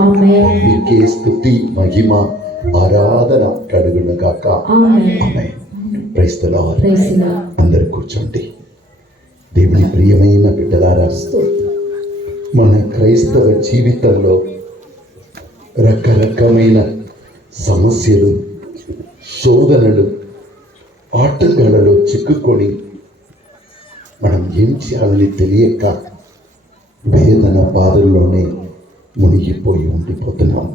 ఆమేన్. మీకే స్తుతి మహిమ ఆరాధన కలుగును గాక. Amen. Praise the Lord. Praise the Lord. అందరూ కూర్చోండి. దేవుని ప్రియమైన బిడ్డలారా, మన క్రైస్తవ జీవితంలో రకరకమైన సమస్యలు, శోధనలు, ఆటంకాలలో చిక్కుకొని మనం ఏం చేయాలని తెలియక వేదన బాధల్లోనే మునిగిపోయి ఉండిపోతున్నాము.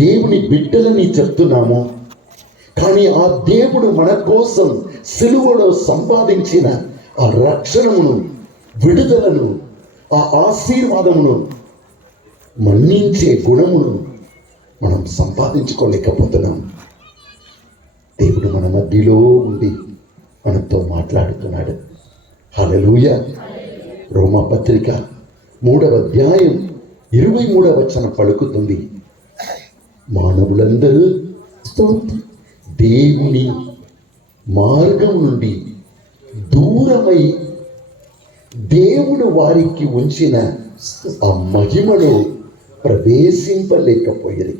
దేవుని బిడ్డలని చెప్తున్నాము, కానీ ఆ దేవుడు మన కోసం సిలువలో సంపాదించిన ఆ రక్షణమును, విడుదలను, ఆ ఆశీర్వాదమును, మన్నించే గుణమును మనం సంపాదించుకోలేకపోతున్నాం. దేవుడు మన మధ్యలో ఉండి మనతో మాట్లాడుతున్నాడు. హల్లెలూయా. రోమా పత్రిక 3వ అధ్యాయం 23వ వచనం పలుకుతుంది, మానవులందరూ దేవుని మార్గం నుండి దూరమై దేవుడు వారికి ఉంచిన ఆ మహిమలో ప్రవేశింపలేకపోయారు.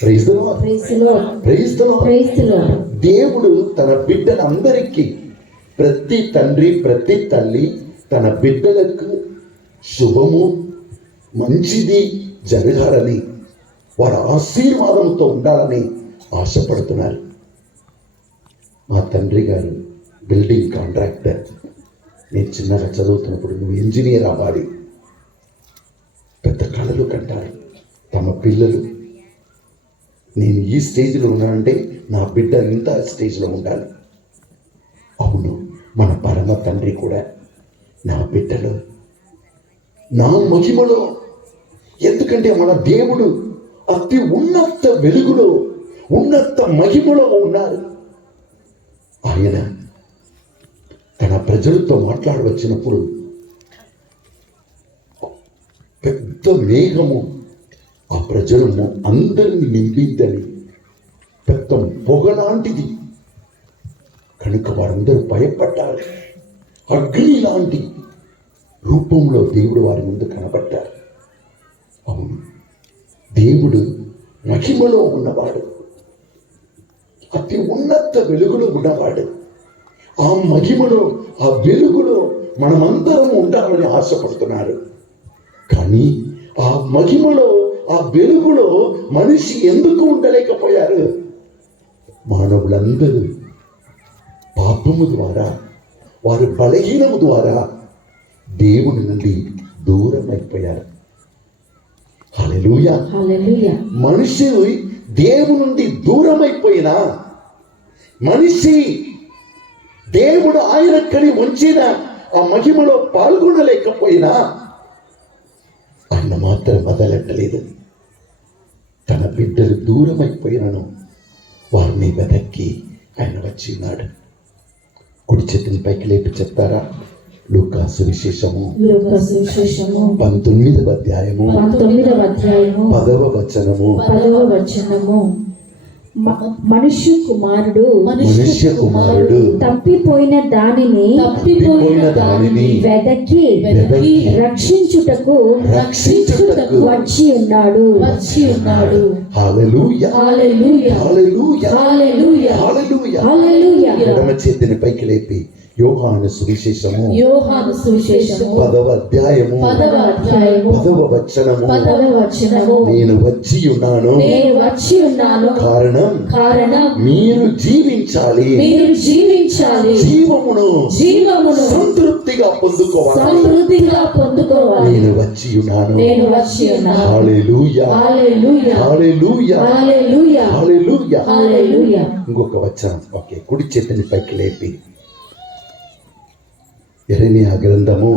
Praise the Lord. Praise the Lord. Praise the Lord. దేవుడు తన బిడ్డలందరికీ, ప్రతి తండ్రి ప్రతి తల్లి తన బిడ్డలకు శుభము మంచిది జరగాలని, వారి ఆశీర్వాదంతో ఉండాలని ఆశపడుతున్నారు. మా తండ్రి గారు బిల్డింగ్ కాంట్రాక్టర్. నేను చిన్నగా చదువుతున్నప్పుడు నువ్వు ఇంజనీర్ అవ్వాలి, పెద్ద కళలు కంటారు తమ పిల్లలు. నేను ఈ స్టేజ్లో ఉన్నానంటే నా బిడ్డ ఇంత స్టేజ్లో ఉండాలి. అవును, మన పరమ తండ్రి కూడా నా బిడ్డలో, నా మహిమలో, ఎందుకంటే మన దేవుడు అతి ఉన్నత వెలుగులో, ఉన్నత మహిమలో ఉన్నారు. ఆయన తన ప్రజలతో మాట్లాడవచ్చినప్పుడు పెద్ద మేఘము ఆ ప్రజలను అందరిని నింపిందని, పెద్ద పొగ లాంటిది కనుక వారందరూ భయపడ్డారు. అగ్ని లాంటి రూపంలో దేవుడు వారి ముందు కనబడ్డారు. అవును, దేవుడు మహిమలో ఉన్నవాడు, అతి ఉన్నత వెలుగులో ఉన్నవాడు. ఆ మహిమలో, ఆ వెలుగులో మనమందరం ఉండాలని ఆశపడుతున్నారు. కానీ ఆ మహిమలో, ఆ వెలుగులో మనిషి ఎందుకు ఉండలేకపోయారు? మానవులందరూ పాపము ద్వారా, వారి బలహీనము ద్వారా దేవుని నుండి దూరం అయిపోయారు. హల్లెలూయా. హల్లెలూయా. మనిషి దేవుని నుండి దూరం అయిపోయినా, మనిషి దేవుడు ఆయనక్కడి ఉంచిన ఆ మహిమలో పాల్గొనలేకపోయినా, ఆయన మాత్రం వదలట్లేదు. తన బిడ్డలు దూరం అయిపోయినను వారిని వెనక్కి ఆయన వచ్చి ఉన్నాడు. కుడి చేతిని పైకి లేపి చెప్తారా? లూకా సువిశేషము 19వ అధ్యాయము 10వ వచనము. మనుష్య కుమారుడు తప్పిపోయిన దానిని వెదకి రక్షించుటకు వచ్చి ఉన్నాడు. హల్లెలూయా. హల్లెలూయా. హల్లెలూయా. హల్లెలూయా. హల్లెలూయా. హల్లెలూయా. ఎడమ చేతిని పైకి లేపి యోహాను సువిశేషము 10వ అధ్యాయము 10వ వచనము. నేను వచ్చి ఉన్నాను, కారణం మీరు జీవించాలి, జీవమును సంతృప్తిగా పొందుకోవాలి. నేను వచ్చి ఉన్నాను. హల్లెలూయా. హల్లెలూయా. హల్లెలూయా. ఇంకొక వచనం. ఓకే, కుడి చేతిని పైకి లేపి యెరెమీయా గ్రంథము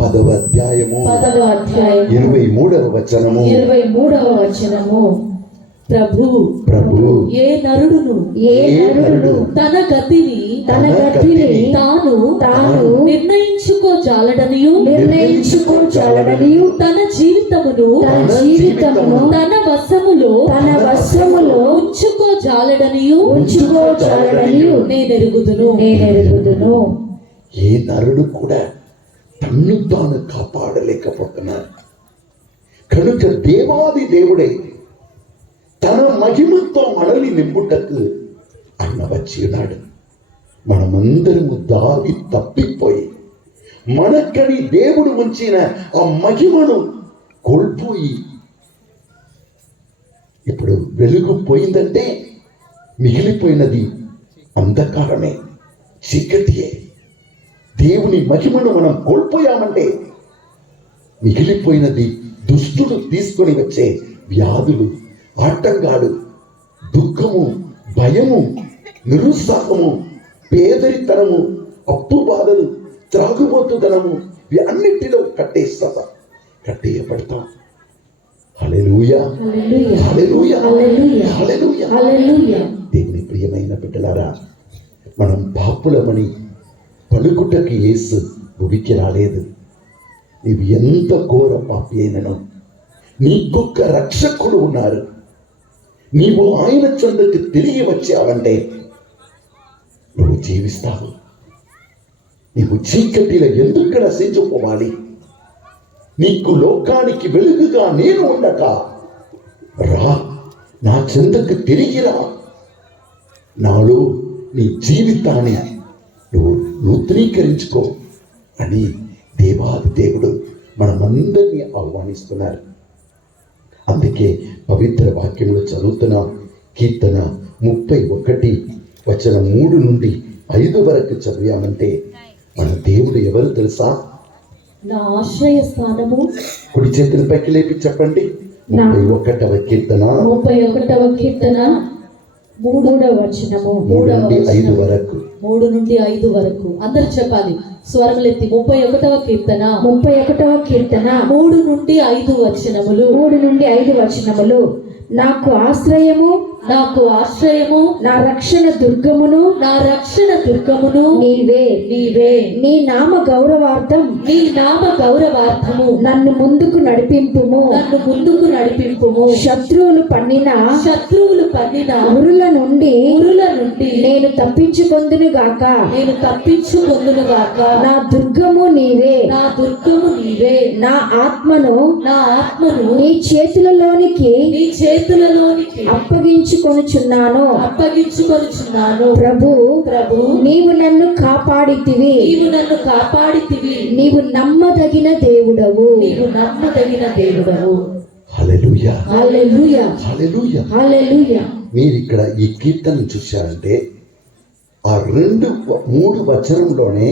10వ అధ్యాయము 23వ వచనము. ప్రభు ఏ నరుడును తన గతిని తాను నిర్ణయించుకోజాలడనియు తన జీవితమును తన వశములో ఉంచుకోజాలడనియు నేనెరుగుదును. ఏ నరుడు కూడా తన్ను తాను కాపాడలేకపోతున్నారు. కనుక దేవాది దేవుడే తన మహిమతో మనల్ని నింపుటకు ఆయన వచ్చి ఉన్నాడు. మనమందరము దారి తప్పిపోయి మనకని దేవుడు ఉంచిన ఆ మహిమను కోల్పోయి ఇప్పుడు వెలుగు పోయిందంటే మిగిలిపోయినది అంధకారమే, చీకటియే. దేవుని మహిమను మనం కోల్పోయామంటే మిగిలిపోయినది దుష్టుడు తీసుకొని వచ్చే వ్యాధులు, ఆటంకాలు, దుఃఖము, భయము, నిరుత్సాహము, పేదరితనము, అప్పు బాధలు, త్రాగుబోతుతనము, అన్నిటిలో కట్టేయబడతాం. హల్లెలూయా, హల్లెలూయా, హల్లెలూయా, హల్లెలూయా. దేవుని ప్రియమైన బిడ్డలారా, మనం పాపులమని పలుకుటకి యేసు భూమికి రాలేదు. నీవు ఎంత ఘోర పాపి అయినను నీకొక్క రక్షకుడు ఉన్నారు. నీవు ఆయన చెంతకు తిరిగి వచ్చావంటే నువ్వు జీవిస్తావు. నీవు చీకటిలో ఎందుకు నశించుకోవాలి? నీకు లోకానికి వెలుగుగా నేను ఉండక రా, నా చెంతకు తిరిగి రా. నాలో నీ జీవితాన్ని నువ్వు నూతనీకరించుకో అని దేవాది దేవుడు మనమందరినీ ఆహ్వానిస్తున్నారు. అందుకే పవిత్ర వాక్యంలో చదువుతున్నాం. కీర్తన 31:3 నుండి 5 వరకు చదివామంటే మన దేవుడు ఎవరు తెలుసా? నా ఆశ్రయ స్థానము. కుడి చేతుల పైకి లేపి చెప్పండి. 31వ కీర్తన 3వ వచనము 3 నుండి 5 వరకు. 3 నుండి 5 వరకు అందరు చెప్పాలి స్వరములెత్తి. 31వ కీర్తన 3 నుండి 5 వచనములు. నాకు ఆశ్రయము, నా రక్షణ దుర్గమును నీవే. నీ నామ గౌరవార్థము నన్ను ముందుకు నడిపింపుము. శత్రువులు పన్నిన ఉరుల నుండి నేను తప్పించుకొందును గాక. నా దుర్గము నీవే. నా ఆత్మను నీ చేతులలోనికి అప్పగించుకొనుచున్నాను. ప్రభు నీవు నన్ను కాపాడితివి. నీవు నమ్మదగిన దేవుడవు. హల్లెలూయా, హల్లెలూయా, హల్లెలూయా, హల్లెలూయా. మీరు ఇక్కడ ఈ కీర్తన చూశారంటే ఆ 2-3 వచనంలోనే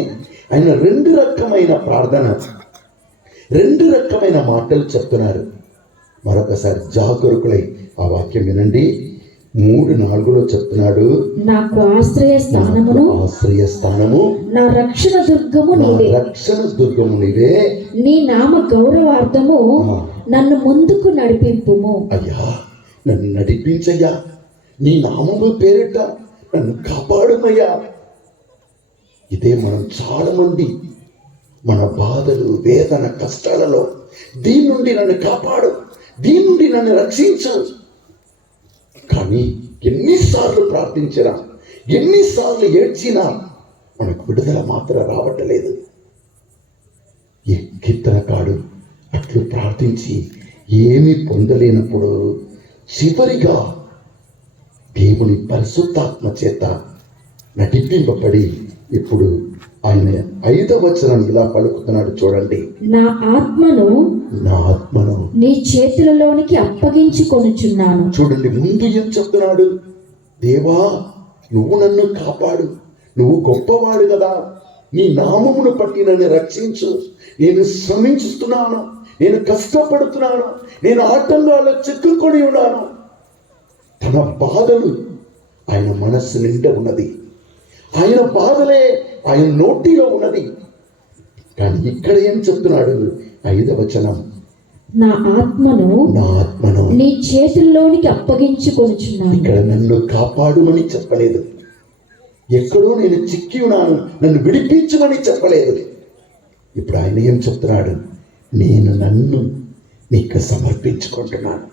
ఆయన 2 రకమైన ప్రార్థన, 2 రకమైన మాటలు చెప్తున్నారు. మరొకసారి జాగరూకులై ఆ వాక్యం వినండి. 3:4 చెప్తున్నాడు, నాకు ఆశ్రయ స్థానము నా రక్షణ దుర్గము నీవే. నీ నామ గౌరవార్థము నన్ను ముందుకు నడిపింపుము. అయ్యా నన్ను నడిపించయ్యా, నీ నామము పేరిట నన్ను కాపాడుమయ్యా. ఇదే మనం చాలా మంది మన బాధలు, వేదన, కష్టాలలో దీని నుండి నన్ను కాపాడు, దీని నుండి నన్ను రక్షించు. కానీ ఎన్నిసార్లు ప్రార్థించినా, ఎన్నిసార్లు ఏడ్చినా మనకు విడుదల మాత్రం రావట్లేదు. ఈ కీర్తనకాడు అట్లు ప్రార్థించి ఏమీ పొందలేనప్పుడు చివరిగా దేవుని పరిశుద్ధాత్మ చేత నడిపింపబడి ఇప్పుడు ఆయన 5వ వచనం ఇలా పలుకుతున్నాడు చూడండి. నా ఆత్మను నీ చేతులలోనికి అప్పగించుకొనుచున్నాను. చూడండి, ముందు ఏం చెప్తున్నాడు? దేవా నువ్వు నన్ను కాపాడు, నువ్వు గొప్పవాడు కదా, నీ నామమును బట్టి నన్ను రక్షించు. నేను శ్రమించుతున్నాను, నేను కష్టపడుతున్నాను, నేను ఆటంకాల్లో చిక్కుకొని ఉన్నాను. తన బాధలు ఆయన మనస్సు నిండా ఉన్నది, ఆయన బాధలే ఆయన నోటిలో ఉన్నది. కానీ ఇక్కడ ఏం చెప్తున్నాడు? 5వ వచనం, నా ఆత్మను నీ చేతుల్లోనికి అప్పగించుకొనుచున్నాను. ఇక్కడ నన్ను కాపాడుమని చెప్పలేదు, ఎక్కడో నేను చిక్కి ఉన్నాను నన్ను విడిపించమని చెప్పలేదు. ఇప్పుడు ఆయన ఏం చెప్తున్నాడు? నేను నన్ను నీకు సమర్పించుకుంటున్నాను.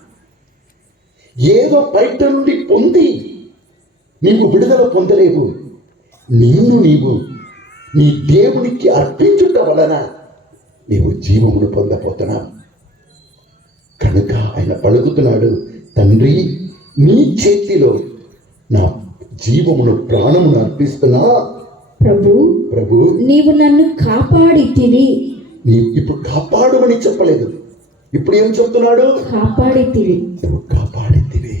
ఏదో బయట నుండి పొంది నీవు విడుదల పొందలేవు. నిన్ను నీవు నీ దేవునికి అర్పించుట వలన నీవు జీవమును పొందబోతున్నావు. ఆయన పలుకుతున్నాడు, తండ్రి నీ చేతిలో నా జీవమును ప్రాణమును అర్పిస్తున్నా. ప్రభు ప్రభు నీవు నన్ను కాపాడితివి. నీ ఇప్పుడు కాపాడమని చెప్పలేదు, ఇప్పుడు ఏం చెప్తున్నాడు? కాపాడితివి. నువ్వు కాపాడితివి.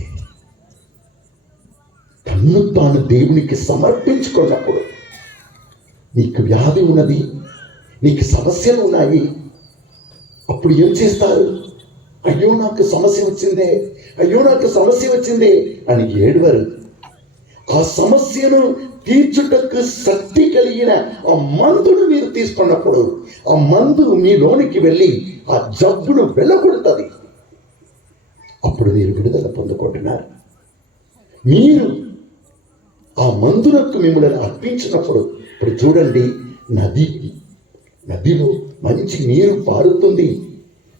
తన్ను తాను దేవునికి సమర్పించుకున్నప్పుడు, నీకు వ్యాధి ఉన్నది, నీకు సమస్యలు ఉన్నాయి, అప్పుడు ఏం చేస్తారు? అయ్యో నాకు సమస్య వచ్చిందే, అయ్యో నాకు సమస్య వచ్చిందే అని ఏడవరు. ఆ సమస్యను తీర్చుటకు శక్తి కలిగిన ఆ మందును మీరు తీసుకున్నప్పుడు, ఆ మందు మీలోనికి వెళ్ళి ఆ జబ్బును వెళ్ళగొడుతుంది. అప్పుడు మీరు విడుదల పొందుకుంటున్నారు. మీరు ఆ మందులకు మిమ్మల్ని అర్పించినప్పుడు, ఇప్పుడు చూడండి, నదిలో మంచి నీరు పారుతుంది.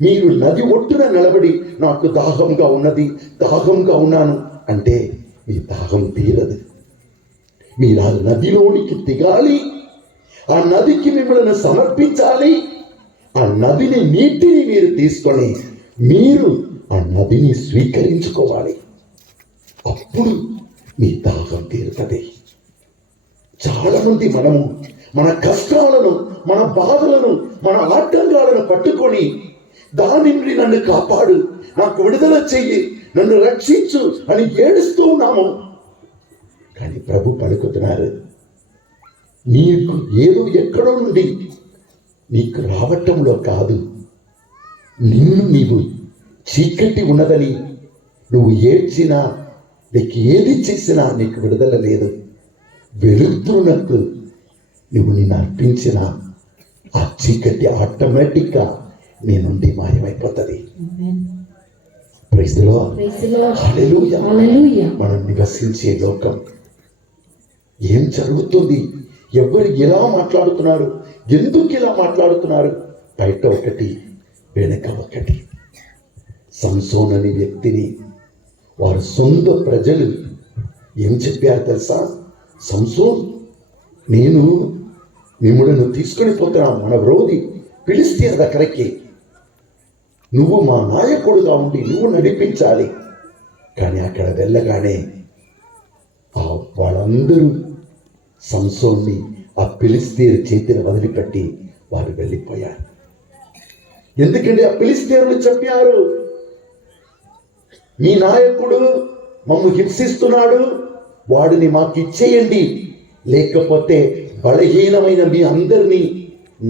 మీరు నది ఒడ్డున నిలబడి నాకు దాహంగా ఉన్నది, దాహంగా ఉన్నాను అంటే మీ దాహం తీరదు. మీరు ఆ నదిలోనికి దిగాలి, ఆ నదికి మిమ్మల్ని సమర్పించాలి. ఆ నదిని నీటిని మీరు తీసుకొని మీరు ఆ నదిని స్వీకరించుకోవాలి. అప్పుడు మీ దాహం తీరుతుంది. చాలా మంది మనము మన కష్టాలను, మన బాధలను, మన ఆటంకాలను పట్టుకొని దాని నుండి నన్ను కాపాడు, నాకు విడుదల చెయ్యి, నన్ను రక్షించు అని ఏడుస్తూ ఉన్నాము. కానీ ప్రభు పలుకుతున్నారు, నీకు ఏదో ఎక్కడో నుండి నీకు రావటంలో కాదు, నిన్ను నీవు చీకటి ఉన్నదని నువ్వు ఏడ్చినా, నీకు ఏది చేసినా నీకు విడుదల లేదు. వెలుతురునకు నువ్వు నిన్ను అర్పించిన ఆ చీకటి ఆటోమేటిక్గా నీ నుండి మాయమైపోతుంది. Praise the Lord. హల్లెలూయా. మనం నివసించే లోకం ఏం జరుగుతుంది? ఎవరు ఎలా మాట్లాడుతున్నారు? ఎందుకు ఇలా మాట్లాడుతున్నారు? బయట ఒకటి, వెనక ఒకటి. సంసోన్ అనే వ్యక్తిని వారి సొంత ప్రజలు ఏం చెప్పారు తెలుసా? సంసోన్, నేను మిమ్మల్ని తీసుకొని పోతున్నాను మన విరోధి ఫిలిష్తీయుల దగ్గరికి, నువ్వు మా నాయకుడుగా ఉండి నువ్వు నడిపించాలి. కానీ అక్కడ వెళ్ళగానే వాళ్ళందరూ సంసోన్ని ఆ ఫిలిష్తీయుల చేతిని వదిలిపెట్టి వారు వెళ్ళిపోయారు. ఎందుకంటే ఆ ఫిలిష్తీయులు చెప్పారు, మీ నాయకుడు మమ్మల్ని హింసిస్తున్నాడు, వాడిని మాకు ఇచ్చేయండి, లేకపోతే బలహీనమైన మీ అందరినీ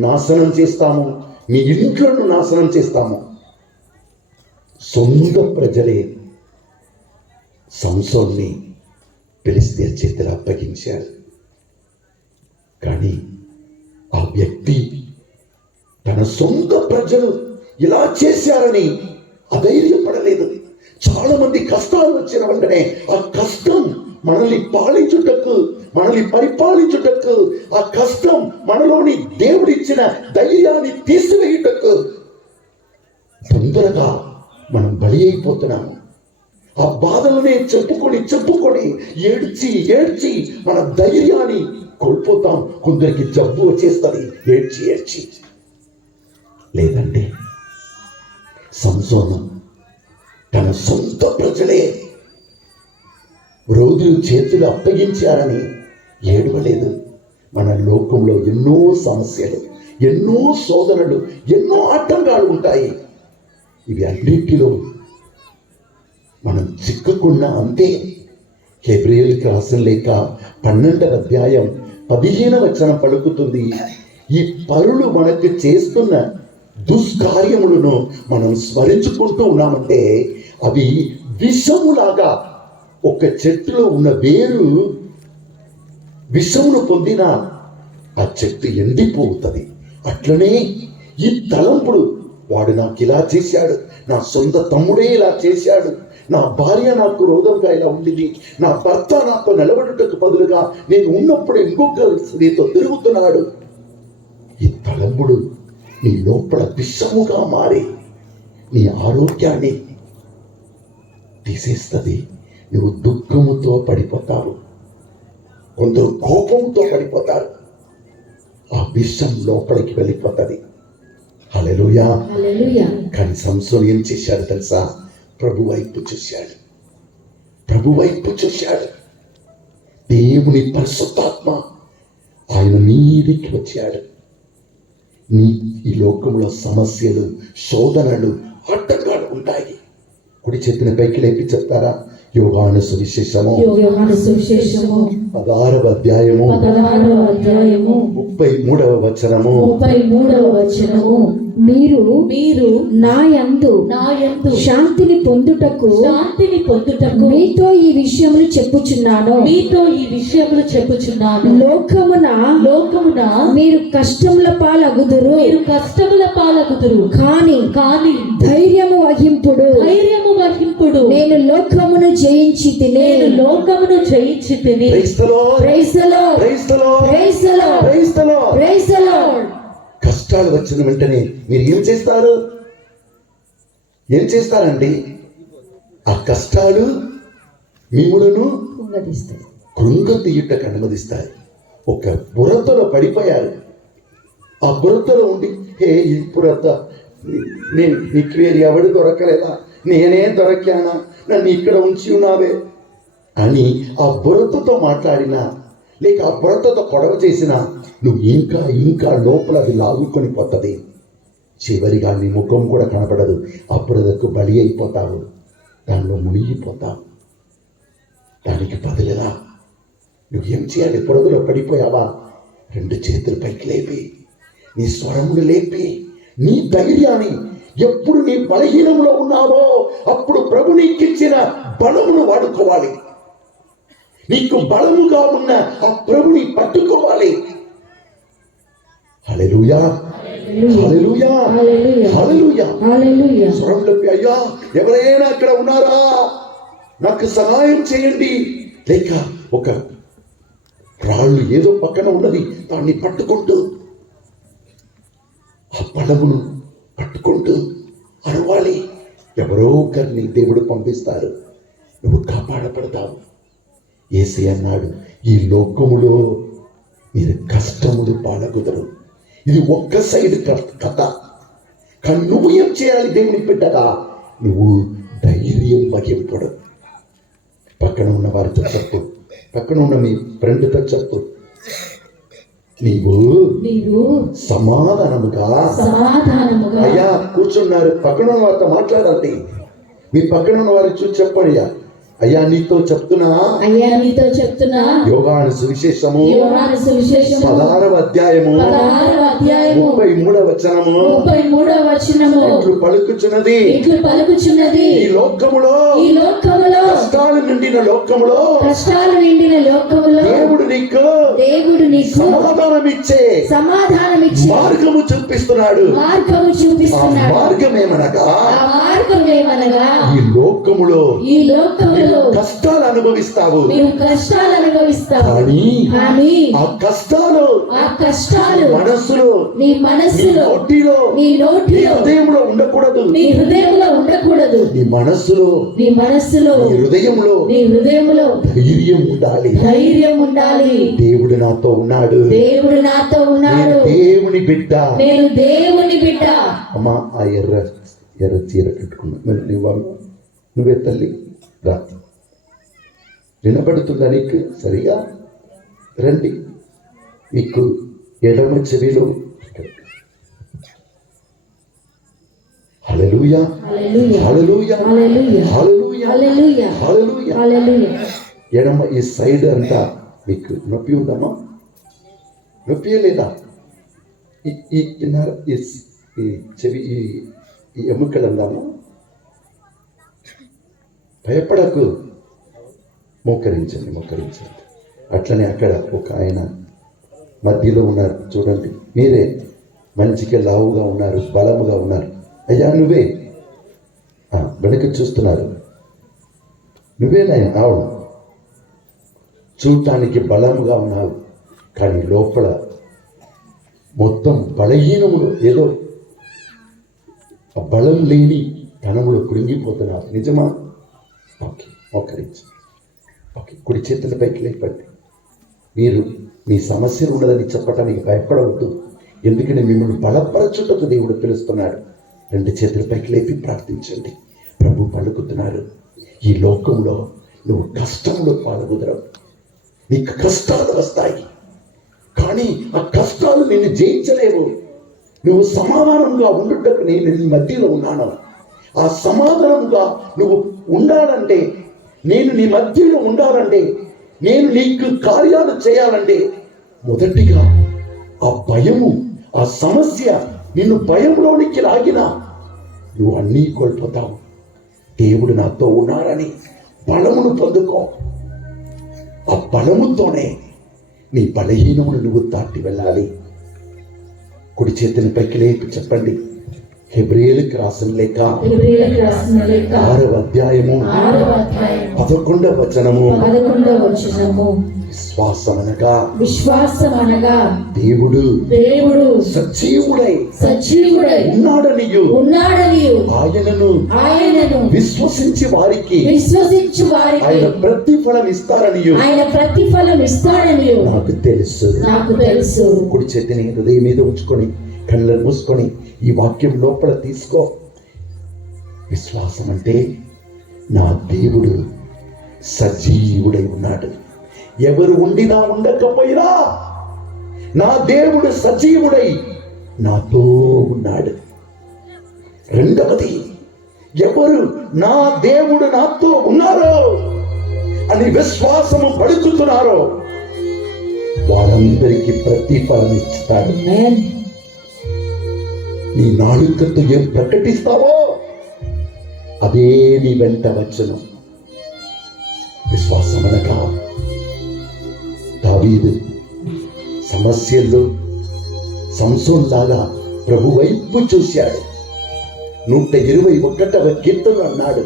నాశనం చేస్తాము, మీ ఇంట్లోనూ నాశనం చేస్తాము. సొంత ప్రజలే సంసోన్ని ఫిలిష్తీయుల చేతిలో అప్పగించారు. కానీ ఆ వ్యక్తి తన సొంత ప్రజలు ఇలా చేశారని అధైర్యపడలేదు. చాలా మంది కష్టాలు వచ్చిన వెంటనే ఆ కష్టం మనల్ని పాలించుటకు, మనల్ని పరిపాలించుటకు, ఆ కష్టం మనలోని దేవుడిచ్చిన ధైర్యాన్ని తీసివేయుటకు తొందరగా మనం బలి అయిపోతున్నాము. ఆ బాధలనే చెప్పుకొని ఏడ్చి మన ధైర్యాన్ని కోల్పోతాం. కొందరికి జబ్బు వచ్చేస్తుంది ఏడ్చి. లేదంటే సంసోను తన సొంత ప్రజలే విరోధులు చేతులు అప్పగించారని ఏడవలేదు. మన లోకంలో ఎన్నో సమస్యలు, ఎన్నో శోధనలు, ఎన్నో ఆటంకాలు ఉంటాయి. ఇవి అన్నిటిలో మనం చిక్కుకున్నా అంతే. హెబ్రీయులకు రాసిన లేఖ 12వ అధ్యాయం 15వ వచనం పలుకుతుంది, ఈ పరులు మనకు చేస్తున్న దుష్కార్యములను మనం స్మరించుకుంటూ ఉన్నామంటే అవి విషములాగా, ఒక చెట్టులో ఉన్న వేరు విషమును పొందిన ఆ చెట్టు ఎండిపోతుంది. అట్లనే ఈ తలంపుడు, వాడు నాకు ఇలా చేశాడు, నా సొంత తమ్ముడే ఇలా చేశాడు, నా భార్య నాకు రోధంగా ఇలా ఉండింది, నా భర్త నాతో నిలబడుటకు బదులుగా నేను ఉన్నప్పుడు ఇంకొక స్త్రీతో తిరుగుతున్నాడు. ఈ తలంపుడు నీ లోపల విషముగా మారి నీ ఆరోగ్యాన్ని తీసేస్తుంది. నువ్వు దుఃఖముతో పడిపోతావు, కొందరు కోపంతో పడిపోతారు. ఆ విషం లోపలికి వెళ్ళిపోతుంది. హల్లెలూయా. హల్లెలూయా. కానీ సంసోను ఏం చేశాడు తెలుసా? ప్రభు వైపు చూశాడు. ప్రభు వైపు చూశాడు. దేవుని పరిశుద్ధాత్మ ఆయన మీదికి వచ్చాడు. నీ ఈ లోకంలో సమస్యలు, శోధనలు, ఆటంకాలు ఉంటాయి. కుడి చేతిన పైకి లేపి చెప్తారా? యోహాను సువిశేషము 16వ అధ్యాయము 33వ వచనము. మీరు నా యందు శాంతిని పొందుటకు మీతో ఈ విషయములు చెప్పుచున్నాను. లోకమున మీరు కష్టముల పాలగుదురు, కానీ ధైర్యము వహింపుడు. నేను లోకమును జయించి తిని. Praise the Lord. Praise the Lord. Praise the Lord. Praise the Lord. Praise the Lord. Praise the Lord. కష్టాలు వచ్చిన వెంటనే మీరు ఏం చేస్తారు? ఏం చేస్తారండి? ఆ కష్టాలు మిమ్ములను కృంగతీయుటకు అనుమతిస్తాయి. ఒక బురదలో పడిపోయారు. ఆ బురదలో ఉండి, ఈ బురద నీకు వేరు ఎవడు దొరకలేదా? నేనే దొరకానా? నన్ను ఇక్కడ ఉంచి ఉన్నావే అని ఆ బురదతో మాట్లాడినా, లేక ఆ బురదతో గొడవ చేసినా, నువ్వు ఇంకా లోపల అది లాగుకొని పోతుంది. చివరిగా నీ ముఖం కూడా కనపడదు. ఆ బురదకు బలి అయిపోతావు, దానిలో మునిగిపోతావు. దానికి బదులుగా నువ్వేం చేయాలి? బురదలో పడిపోయావా? 2 చేతులు పైకి లేపి, నీ స్వరములు లేపి, నీ ధైర్యాన్ని, ఎప్పుడు నీ బలహీనంలో ఉన్నావో అప్పుడు ప్రభు నీకిచ్చిన బలమును వాడుకోవాలి. నీకు బలముగా ఉన్న ఆ ప్రభుని పట్టుకోవాలి. హల్లెలూయా, హల్లెలూయా, హల్లెలూయా, హల్లెలూయా. స్వరం లేపి, అయ్యా ఎవరైనా అక్కడ ఉన్నారా? నాకు సహాయం చేయండి. లేక ఒక రాళ్ళు ఏదో పక్కన ఉన్నది, దాన్ని పట్టుకుంటూ, ఆ బలమును పట్టుకుంటూ అరవాలి. ఎవరో ఒకరిని దేవుడు పంపిస్తారు, నువ్వు కాపాడబడతావు. యేసయ్య అన్నాడు, ఈ లోకములో మీరు కష్టములు పాలగుదరు. ఇది ఒక్క సైడ్ కథ. కానీ నువ్వు ఏం చేయాలి? దేవుని బిడ్డగా నువ్వు ధైర్యం వహింపడు. పక్కన ఉన్న వారితో చెప్పు, పక్కన ఉన్న మీ ఫ్రెండ్తో చెప్పు, నీవు సమాధానముగా. అయ్యా కూర్చున్నారు, పక్కన ఉన్న వారితో మాట్లాడాలి. మీ పక్కన ఉన్న వారిని చూసి చెప్పండి, అయ్యా నీతో చెప్తున్నా. యోహాను సువిశేషము 16వ అధ్యాయము 33వ వచనము. ఇట్లు పలుకుచున్నది, ఈ లోకములో కష్టాలు నిండిన లోకములో దేవుడు నీకు సమాధానమిచ్చే మార్గము చూపిస్తున్నాడు. మార్గమేమనగా ఈ లోకములో కష్టాలు అనుభవిస్తావు. కానీ ఆ కష్టాలు మనస్సులో, నీ నోటిలో, నీ హృదయంలో ఉండకూడదు. నీ మనస్సులో, నీ హృదయంలో ధైర్యం ఉండాలి. దేవుడు నాతో ఉన్నాడు. దేవుని బిడ్డ. అమ్మా ఆ ఎర్ర చీర కట్టుకున్నా నువ్వే తల్లి రా. వినపడుతుందా నీకు? సరిగా రండి. మీకు ఎడమ చెవిలో హల్లెలూయా, హల్లెలూయా, హల్లెలూయా, హల్లెలూయా. ఎడమ ఈ సైడ్ అంతా మీకు నొప్పి ఉందమ్మా? నొప్పి లేదా? ఈ చెవి ఈ ఎముకలు అందాము. భయపడకు, మోకరించండి. అట్లనే అక్కడ ఒక ఆయన మధ్యలో ఉన్నారు చూడండి. మీరే మంచిగా లావుగా ఉన్నారు, బలముగా ఉన్నారు. అయ్యా నువ్వే వెనక చూస్తున్నారు. నువ్వేనాయన? అవును. చూడటానికి బలముగా ఉన్నావు, కానీ లోపల మొత్తం బలహీనములు, ఏదో బలం లేని ధనములు కృంగిపోతున్నారు. నిజమా? ఓకే, మోకరించి. ఓకే, కుడి చేతుల పైకి లేపండి. మీరు మీ సమస్యలు ఉన్నదని చెప్పటానికి భయపడవద్దు. ఎందుకంటే మిమ్మల్ని బలపరచుటకు దేవుడు పిలుస్తున్నాడు. 2 చేతుల పైకి లేపి ప్రార్థించండి. ప్రభు పలుకుతున్నారు, ఈ లోకంలో నువ్వు కష్టంలో పాల్గొదరవు. నీకు కష్టాలు వస్తాయి, కానీ ఆ కష్టాలు నిన్ను జయించలేవు. నువ్వు సమాధానంగా ఉండుటకు నేను నీ మధ్యలో ఉన్నాను. ఆ సమాధానంగా నువ్వు ఉండాలంటే, నేను నీ మధ్యలో ఉండాలంటే, నేను నీకు కార్యాలు చేయాలంటే, మొదటిగా ఆ భయము, ఆ సమస్య నిన్ను భయంలోనికి లాగినా నువ్వు అన్నీ కోల్పోతావు. దేవుడు నాతో ఉన్నారని బలమును పొందుకో. ఆ బలముతోనే నీ బలహీనమును నువ్వు దాటి వెళ్ళాలి. కుడి చేతిని పైకి లేపి చెప్పండి, హెబ్రీయులకు రాసిన లేఖ 6వ అధ్యాయము 11వ వచనము. విశ్వాసమనగా దేవుడు సజీవుడై ఉన్నాడనియు ఆయనను విశ్వసించి వారికి ఆయన ప్రతిఫలం ఇస్తారనియు నాకు తెలుసు. కుడి చేతిని హృదయం మీద ఉంచుకొని కళ్ళను మూసుకొని ఈ వాక్యం లోపల తీసుకో. విశ్వాసం అంటే నా దేవుడు సజీవుడై ఉన్నాడు. ఎవరు ఉండినా ఉండకపోయినా నా దేవుడు సజీవుడై నాతో ఉన్నాడు. రెండవది, ఎవరు నా దేవుడు నాతో ఉన్నారో అని విశ్వాసము పలుకుతున్నారో వారందరికీ ప్రతిఫలం ఇస్తాడు. నీ నాలుకతో ఏం ప్రకటిస్తావో అదే నీ వెంట వచ్చును. విశ్వాసం అనగా దావీదు సమస్యల్లో సంసోన్ లాగా ప్రభు వైపు చూశాడు. 121వ కీర్తన అన్నాడు,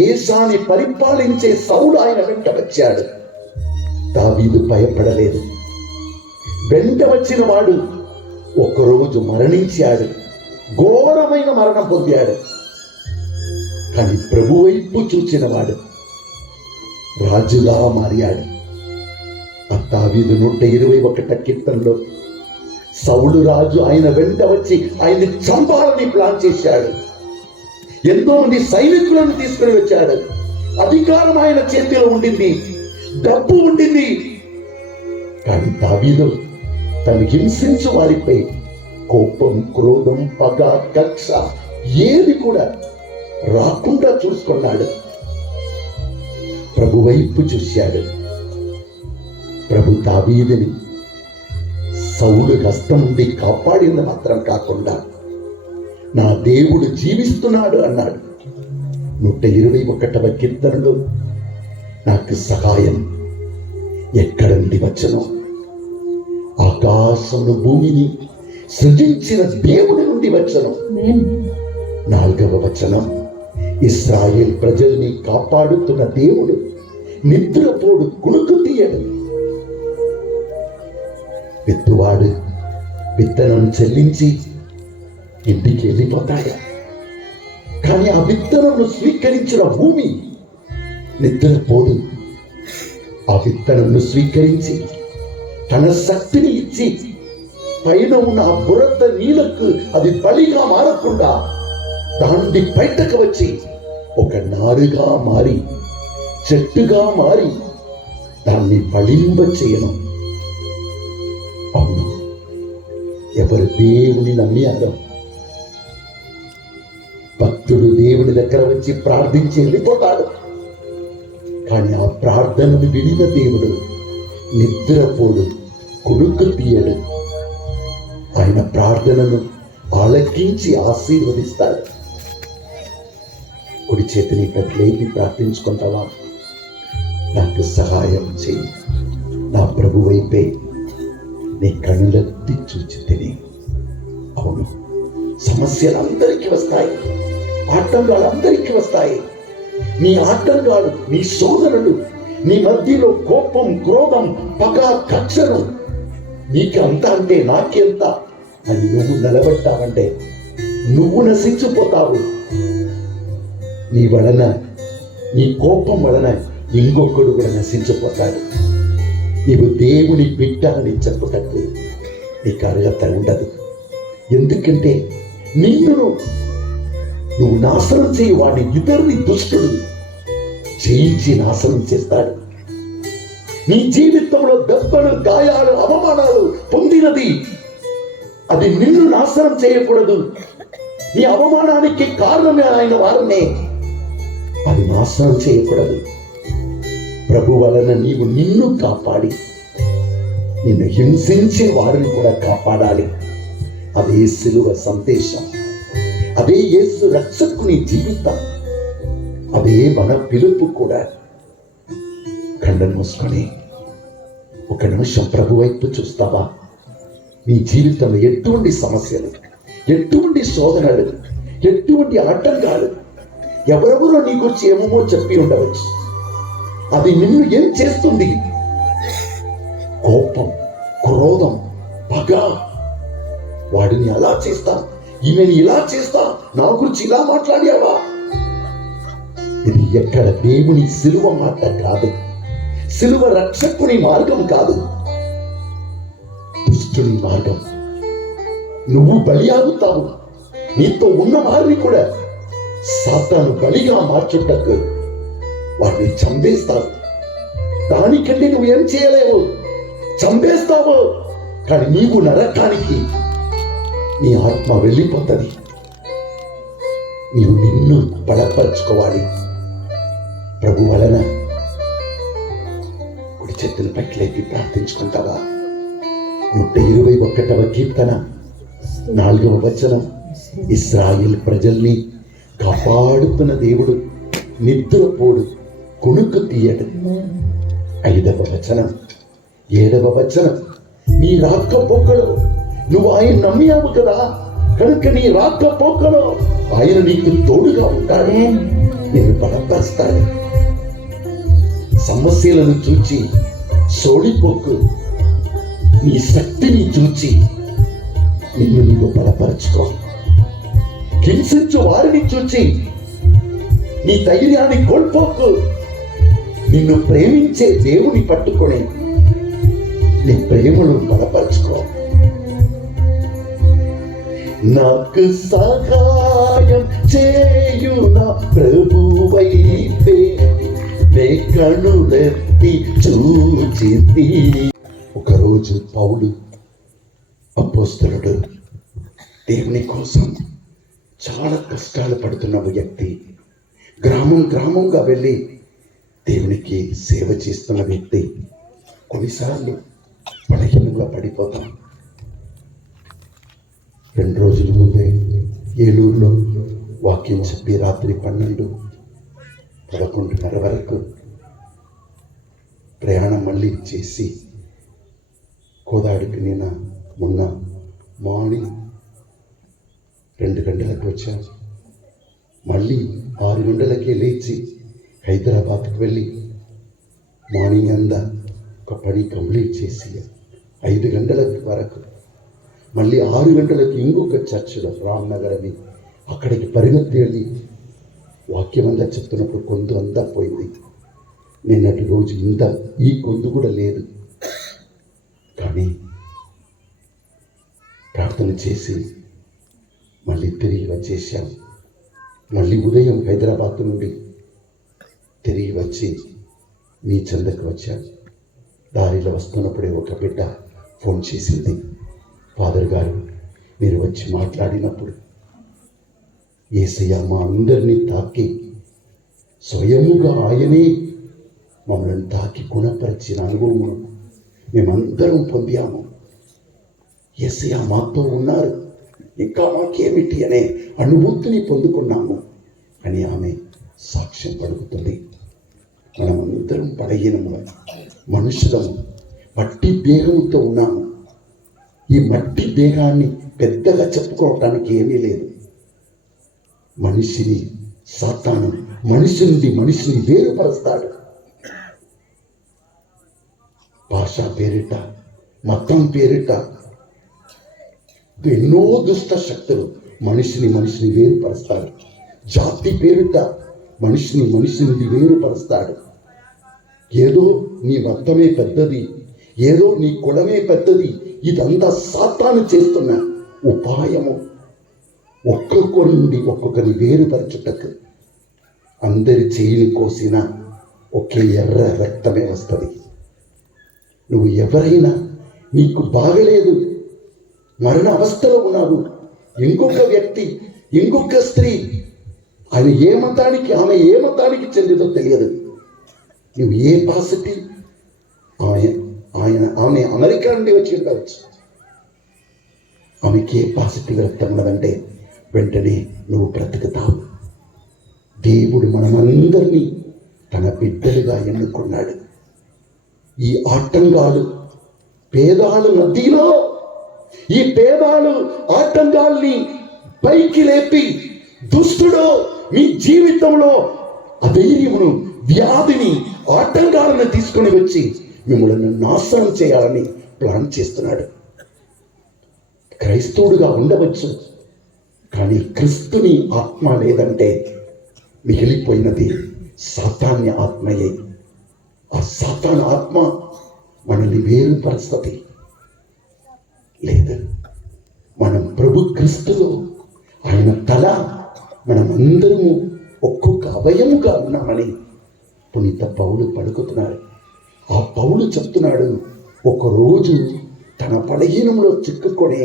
దేశాన్ని పరిపాలించే సౌలు ఆయన వెంట వచ్చాడు. దావీదు భయపడలేదు. వెంట వచ్చిన వాడు ఒకరోజు మరణించాడు, ఘోరమైన మరణం పొందాడు. కానీ ప్రభు వైపు చూచిన వాడు రాజుగా మారాడు. ఆ దావీదు 121 కీర్తనలో సౌలు రాజు ఆయన వెంట వచ్చి ఆయన్ని చంపాలని ప్లాన్ చేశాడు. ఎంతో మంది సైనికులను తీసుకుని వచ్చాడు. అధికారం ఆయన చేతిలో ఉండింది, డబ్బు ఉండింది. కానీ దావీదు తను హింసించు వారిపై కోపం, క్రోధం, పగ, కక్ష ఏది కూడా రాకుండా చూసుకున్నాడు. ప్రభు వైపు చూశాడు. ప్రభు దావీదుని సౌలు హస్తం నుండి కాపాడింది మాత్రం కాకుండా నా దేవుడు జీవిస్తున్నాడు అన్నాడు. 121వ కీర్తనలో నాకు సహాయం ఎక్కడ నుండి వచ్చను? ఆకాశమును భూమిని సృజించిన దేవుడి నుండి వచ్చను. 4వ వచనం, ఇశ్రాయేల్ ప్రజల్ని కాపాడుతున్న దేవుడు నిద్రపోడు, కునుకు తీయడు. విత్తువాడు విత్తనం చెల్లించి ఇంటికి వెళ్ళిపోతాడు, కానీ ఆ విత్తనంను స్వీకరించిన భూమి నిద్రపోదు. ఆ విత్తనంను స్వీకరించి తన శక్తిని ఇచ్చి పైన ఉన్న ఆ బురద నీళ్లకు అది బలిగా మారకుండా దాన్ని బయటకు వచ్చి ఒక నారుగా మారి, చెట్టుగా మారి దాన్ని ఫలింప చేయను. అవును, ఎవరు దేవుని నమ్మారో భక్తుడు దేవుని దగ్గర వచ్చి ప్రార్థించి వెళ్ళిపోతాడు. కానీ ఆ ప్రార్థనను వినిన దేవుడు నిద్రపోడు, కునుకు తీయడు. ఆయన ప్రార్థనను ఆలకించి ఆశీర్వదిస్తాడు. కుడి చేతిని లేపి ప్రార్థించుకుంటావా? నాకు సహాయం చేయి, నా ప్రభు వైపే నీ కనులెత్తి చూచి తిని. అవును, సమస్యలు అందరికీ వస్తాయి, ఆటంకాలు అందరికీ వస్తాయి. నీ ఆటంకాలు, నీ శోధనలు, నీ మధ్యలో కోపం, క్రోధం, పగ, కక్షను నీకు అంత అంటే నాకెంత అని నువ్వు నిలబెట్టావంటే నువ్వు నశించిపోతావు. నీ వలన, నీ కోపం వలన ఇంకొకడు కూడా నశించిపోతాడు. నీవు దేవుని బిడ్డ అని చెప్పుటకు నీకు అర్హత ఉండదు. ఎందుకంటే నిన్ను నువ్వు నాశనం చేయి వాడిని, ఇతరుని దుష్టుడు జయించి నాశనం చేస్తాడు. నీ జీవితంలో దెబ్బలు, గాయాలు, అవమానాలు పొందినది అది నిన్ను నాశనం చేయకూడదు. నీ అవమానానికి కారణమే ఆయన వారినే, అది నాశనం చేయకూడదు. ప్రభు వలన నీవు నిన్ను కాపాడి నిన్ను హింసించే వారిని కూడా కాపాడాలి. అదే సిలువ సందేశం, అదే యేసు రక్షకుని జీవితం, అదే మన పిలుపు కూడా. కళ్ళు మూసుకొని ఒక నిమిషం ప్రభు వైపు చూస్తావా? నీ జీవితంలో ఎటువంటి సమస్యలు, ఎటువంటి శోధనలు, ఎటువంటి ఆటంకాలు, ఎవరెవరో నీ గురించి ఏమేమో చెప్పి ఉండవచ్చు. అది నిన్ను ఏం చేస్తుంది? కోపం, క్రోధం, పగ. వాడిని అలా చేస్తా, ఈమెని ఇలా చేస్తా, నా గురించి ఇలా మాట్లాడావా? ఇది ఎక్కడ దేవుని సిలువ మాట కాదు, సిలువ రక్షకుని మార్గం కాదు, దుష్టుని మార్గం. నువ్వు బలి ఆగుతావు, నీతో ఉన్న వారిని కూడా సాతాను బలిగా మార్చుటకు వారిని చంపేస్తావు. దానికంటే నువ్వేం చేయలేవు, చంపేస్తావు. కానీ నీవు నరకానికి నీ ఆత్మ వెళ్ళిపోతుంది. నీవు నిన్ను బలపరచుకోవాలి ప్రభు వలన. కుడి చేతుల పైకి లేపి ప్రార్థించుకుంటావా? 121వ కీర్తన 4వ వచనం, ఇశ్రాయేలు ప్రజల్ని కాపాడుతున్న దేవుడు నిద్రపోడు, కుణుకు తీయడు. 5వ వచనం, 7వ వచనం, నీ రాకపోకలు నువ్వు ఆయన నమ్మియావు కదా, కనుక నీ రాకపోకలు ఆయన నీకు తోడుగా ఉంటాడు, నిన్ను బలపరుస్తాడు. సమస్యలను చూచి సోడిపోకు, నీ శక్తిని చూచి నిన్ను నీవు బలపరచుకో. హింసించు వారిని చూచి నీ ధైర్యాన్ని కోల్పోకు. నిన్ను ప్రేమించే దేవుని పట్టుకొని నీ ప్రేమను బలపరచుకో. నాకు సహాయం చేయున ప్రభువైతే నే కనులెత్తి చూచితి. ఒకరోజు పౌలు అపోస్తలుడు దేవుని కోసం చాలా కష్టాలు పడుతున్న వ్యక్తి, గ్రామం గ్రామంగా వెళ్ళి దేవునికి సేవ చేస్తున్న వ్యక్తి. కొన్నిసార్లు బలహీనంగా పడిపోతాం. 2 రోజుల ముందే ఏలూరులో వాక్యం చెప్పి రాత్రి 12, 11:30 వరకు ప్రయాణం మళ్ళీ చేసి కోదాడికి నేను మొన్న మార్నింగ్ 2 గంటలకు వచ్చాను. మళ్ళీ 6 గంటలకే లేచి హైదరాబాద్కి వెళ్ళి మార్నింగ్ అంతా ఒక పని కంప్లీట్ చేసి 5 గంటల వరకు మళ్ళీ 6 గంటలకు ఇంకొక చర్చిలో రామ్నగర్ అని అక్కడికి పరిగెత్తి వెళ్ళి వాక్యం అంతా చెప్తున్నప్పుడు కొంత అంతా పోయింది. నిన్నటి రోజు ఈ కొంత కూడా లేదు. కానీ ప్రార్థన చేసి మళ్ళీ తిరిగి వచ్చేసాం. మళ్ళీ ఉదయం హైదరాబాద్ నుండి తిరిగి వచ్చి మీ చెందకు వచ్చాను. దారిలో వస్తున్నప్పుడే ఒక బిడ్డ ఫోన్ చేసింది, ఫాదర్ గారు మీరు వచ్చి మాట్లాడినప్పుడు యేసయ్య మా అందరినీ తాకి స్వయముగా ఆయనే మమ్మల్ని తాకి గుణపరిచిన అనుభవమును మేమందరం పొందాము. యేసయ్య మాతో ఉన్నారు, ఇంకా మాకేమిటి అనే అనుభూతిని పొందుకున్నాము అని ఆమె సాక్ష్యం పలుకుతుంది. మనమందరం బలహీనము మనుషులము, మట్టి దేహంతో ఉన్నాము. ఈ మట్టి దేహాన్ని పెద్దగా చెప్పుకోవటానికి ఏమీ లేదు. మనిషిని సాతాను మనిషిని వేరుపరుస్తాడు. భాష పేరిట, మతం పేరిట ఎన్నో దుష్ట శక్తులు మనిషిని వేరుపరుస్తాడు. జాతి పేరిట మనిషిని వేరుపరుస్తాడు. ఏదో నీ మతమే పెద్దది, ఏదో నీ కులమే పెద్దది, ఇదంతా సాతాను చేస్తున్న ఉపాయము. ఒక్కొక్కరిని వేరుపరచుటకు అందరి చేయిని కోసిన ఒకే ఎర్ర రక్తమే వస్తుంది. నువ్వు ఎవరైనా నీకు బాగలేదు, మరణ అవస్థలో ఉన్నావు, ఇంకొక వ్యక్తి, ఇంకొక స్త్రీ, ఆమె ఏ మతానికి చెందిదో తెలియదు, నువ్వు ఏ పాసిటివ్, ఆమె అమెరికా నుండి వచ్చి ఉండవచ్చు, ఆమెకి ఏ పాజిటివ్ రక్తం ఉన్నదంటే వెంటనే నువ్వు బ్రతుకుతావు. దేవుడు మనమందరినీ తన బిడ్డలుగా ఎన్నుకున్నాడు. ఈ ఆటంకాలు పేదాల మధ్యలో ఈ పేదాలు ఆటంకాల్ని పైకి లేపి దుష్టుడు మీ జీవితంలో అధైర్యమును, వ్యాధిని, ఆటంకాలను తీసుకొని వచ్చి మిమ్మల్ని నాశనం చేయాలని ప్లాన్ చేస్తున్నాడు. క్రైస్తవుడుగా ఉండవచ్చు, కానీ క్రీస్తుని ఆత్మ లేదంటే మిగిలిపోయినది సాతాన్య ఆత్మయే. ఆ సాతాన్ ఆత్మ మనల్ని వేరుపరుస్తుంది. లేదు, మనం ప్రభు క్రీస్తులో ఆయన తల, మనమందరము ఒక్కొక్క అవయముగా ఉన్నామని పునీత పౌలు పలుకుతున్నాడు. ఆ పౌలు చెప్తున్నాడు, ఒకరోజు తన బలహీనంలో చిక్కుకొని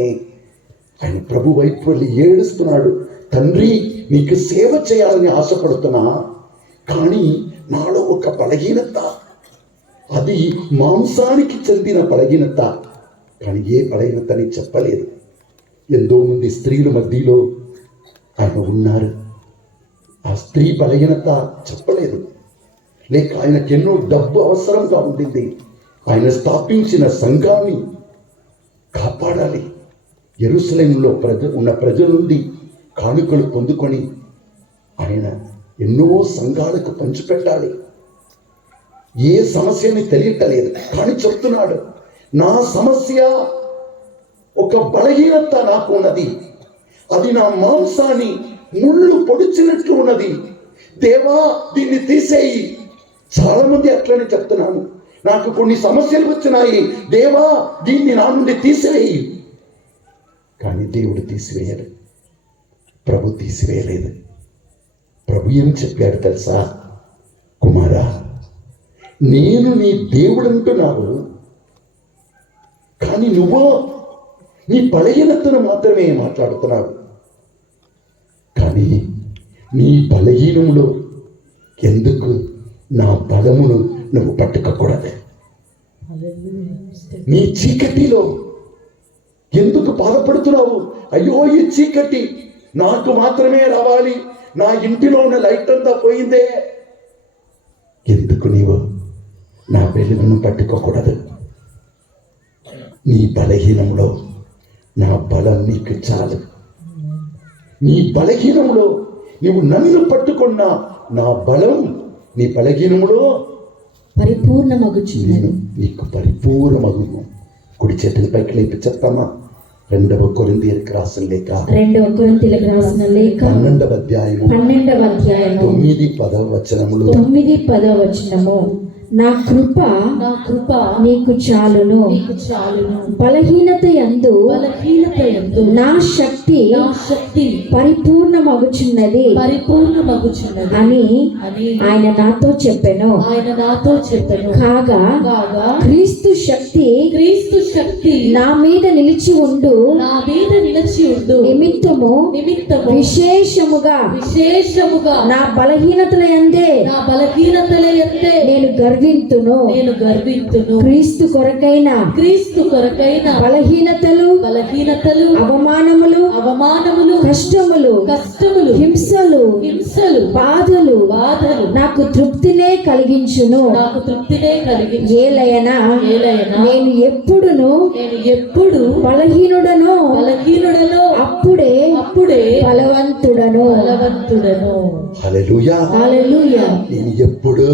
ఆయన ప్రభు వైపు వెళ్ళి ఏడుస్తున్నాడు. తండ్రి, నీకు సేవ చేయాలని ఆశపడుతున్నా, కానీ నాలో ఒక బలహీనత, అది మాంసానికి చెందిన బలహీనత, కానీ ఏ బలహీనత అని చెప్పలేదు. ఎంతో మంది స్త్రీల మధ్యలో ఆయన ఉన్నారు, ఆ స్త్రీ బలహీనత చెప్పలేదు. లేక ఆయనకు ఎన్నో డబ్బు అవసరంగా ఉండింది, ఆయన స్థాపించిన సంఘాన్ని కాపాడాలి, యెరూషలేములో ఉన్న ప్రజల నుండి కానుకలు పొందుకొని ఆయన ఎన్నో సంఘాలకు పంచిపెట్టాలి. ఏ సమస్యని తెలియటలేదు, కానీ చెప్తున్నాడు, నా సమస్య ఒక బలహీనత నాకు ఉన్నది, అది నా మాంసాన్ని ముళ్ళు పొడిచినట్లు ఉన్నది. దేవా, దీన్ని తీసేయి. చాలా మంది అట్లనే చెప్తున్నాను, నాకు కొన్ని సమస్యలు వచ్చినాయి, దేవా దీన్ని నా నుండి తీసివేయి. కానీ దేవుడు తీసివేయడు, ప్రభు తీసివేయలేదు. ప్రభు ఏం చెప్పాడు తెలుసా? కుమారా, నేను నీ దేవుడు అంటున్నావు, కానీ నువ్వు నీ బలహీనతను మాత్రమే మాట్లాడుతున్నావు. కానీ నీ బలహీనములో ఎందుకు నా బలమును నువ్వు పట్టుకోకూడదు? నీ చీకటిలో ఎందుకు బాధపడుతున్నావు? అయ్యో, ఈ చీకటి నాకు మాత్రమే రావాలి, నా ఇంటిలో ఉన్న లైట్ అంతా పోయిందే. ఎందుకు నీవు నా వెలుగును పట్టుకోకూడదు? నీ బలహీనంలో నా బలం నీకు చాలు. నీ బలహీనంలో నీవు నన్ను పట్టుకున్న నా బలం నీ బలహీనములో పరిపూర్ణమగుచున్నది. నీకు పరిపూర్ణమగును. కుడి చేతుల పైకి లేపి చెప్తామా? 2 కొరింథీయులకు రాసిన లేఖ 12వ అధ్యాయము 9-10 వచనములు. నా కృప నీకు చాలును, బలహీనత యందు నా శక్తి పరిపూర్ణమగుచున్నది అని ఆయన నాతో చెప్పెను. కాగా క్రీస్తు శక్తి నా మీద నిలిచి ఉండు నిమిత్తము విశేషముగా నా బలహీనతల యందే నేను గర్వింతును. క్రీస్తు కొరకైన బలహీనతలు అవమానములు కష్టములు హింసలు బాధలు నాకు తృప్తినే కలిగించును. ఏలయనా నేను ఎప్పుడు బలహీనుడను అప్పుడే బలవంతుడను. హల్లెలూయా. నేను ఎప్పుడు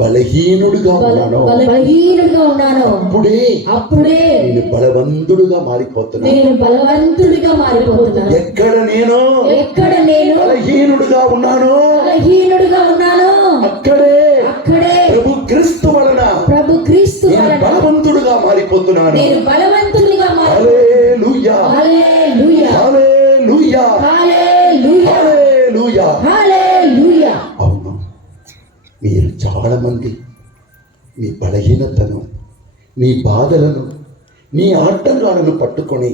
బలహీనుడుగా ఉన్నాను, అప్పుడే నేను బలవంతుడుగా మారిపోతున్నాను. ఎక్కడ నేను బలహీనుడుగా ఉన్నాను, అక్కడే ప్రభు క్రీస్తు వలన నేను బలవంతుడుగా మారిపోతున్నాను. హల్లెలూయా. హల్లెలూయా. హల్లెలూయా హల్లెలూయా. హల్లెలూయా. అవును, మీరు చాలా మంది మీ బలహీనతను, మీ బాధలను, మీ ఆటంకాలను పట్టుకొని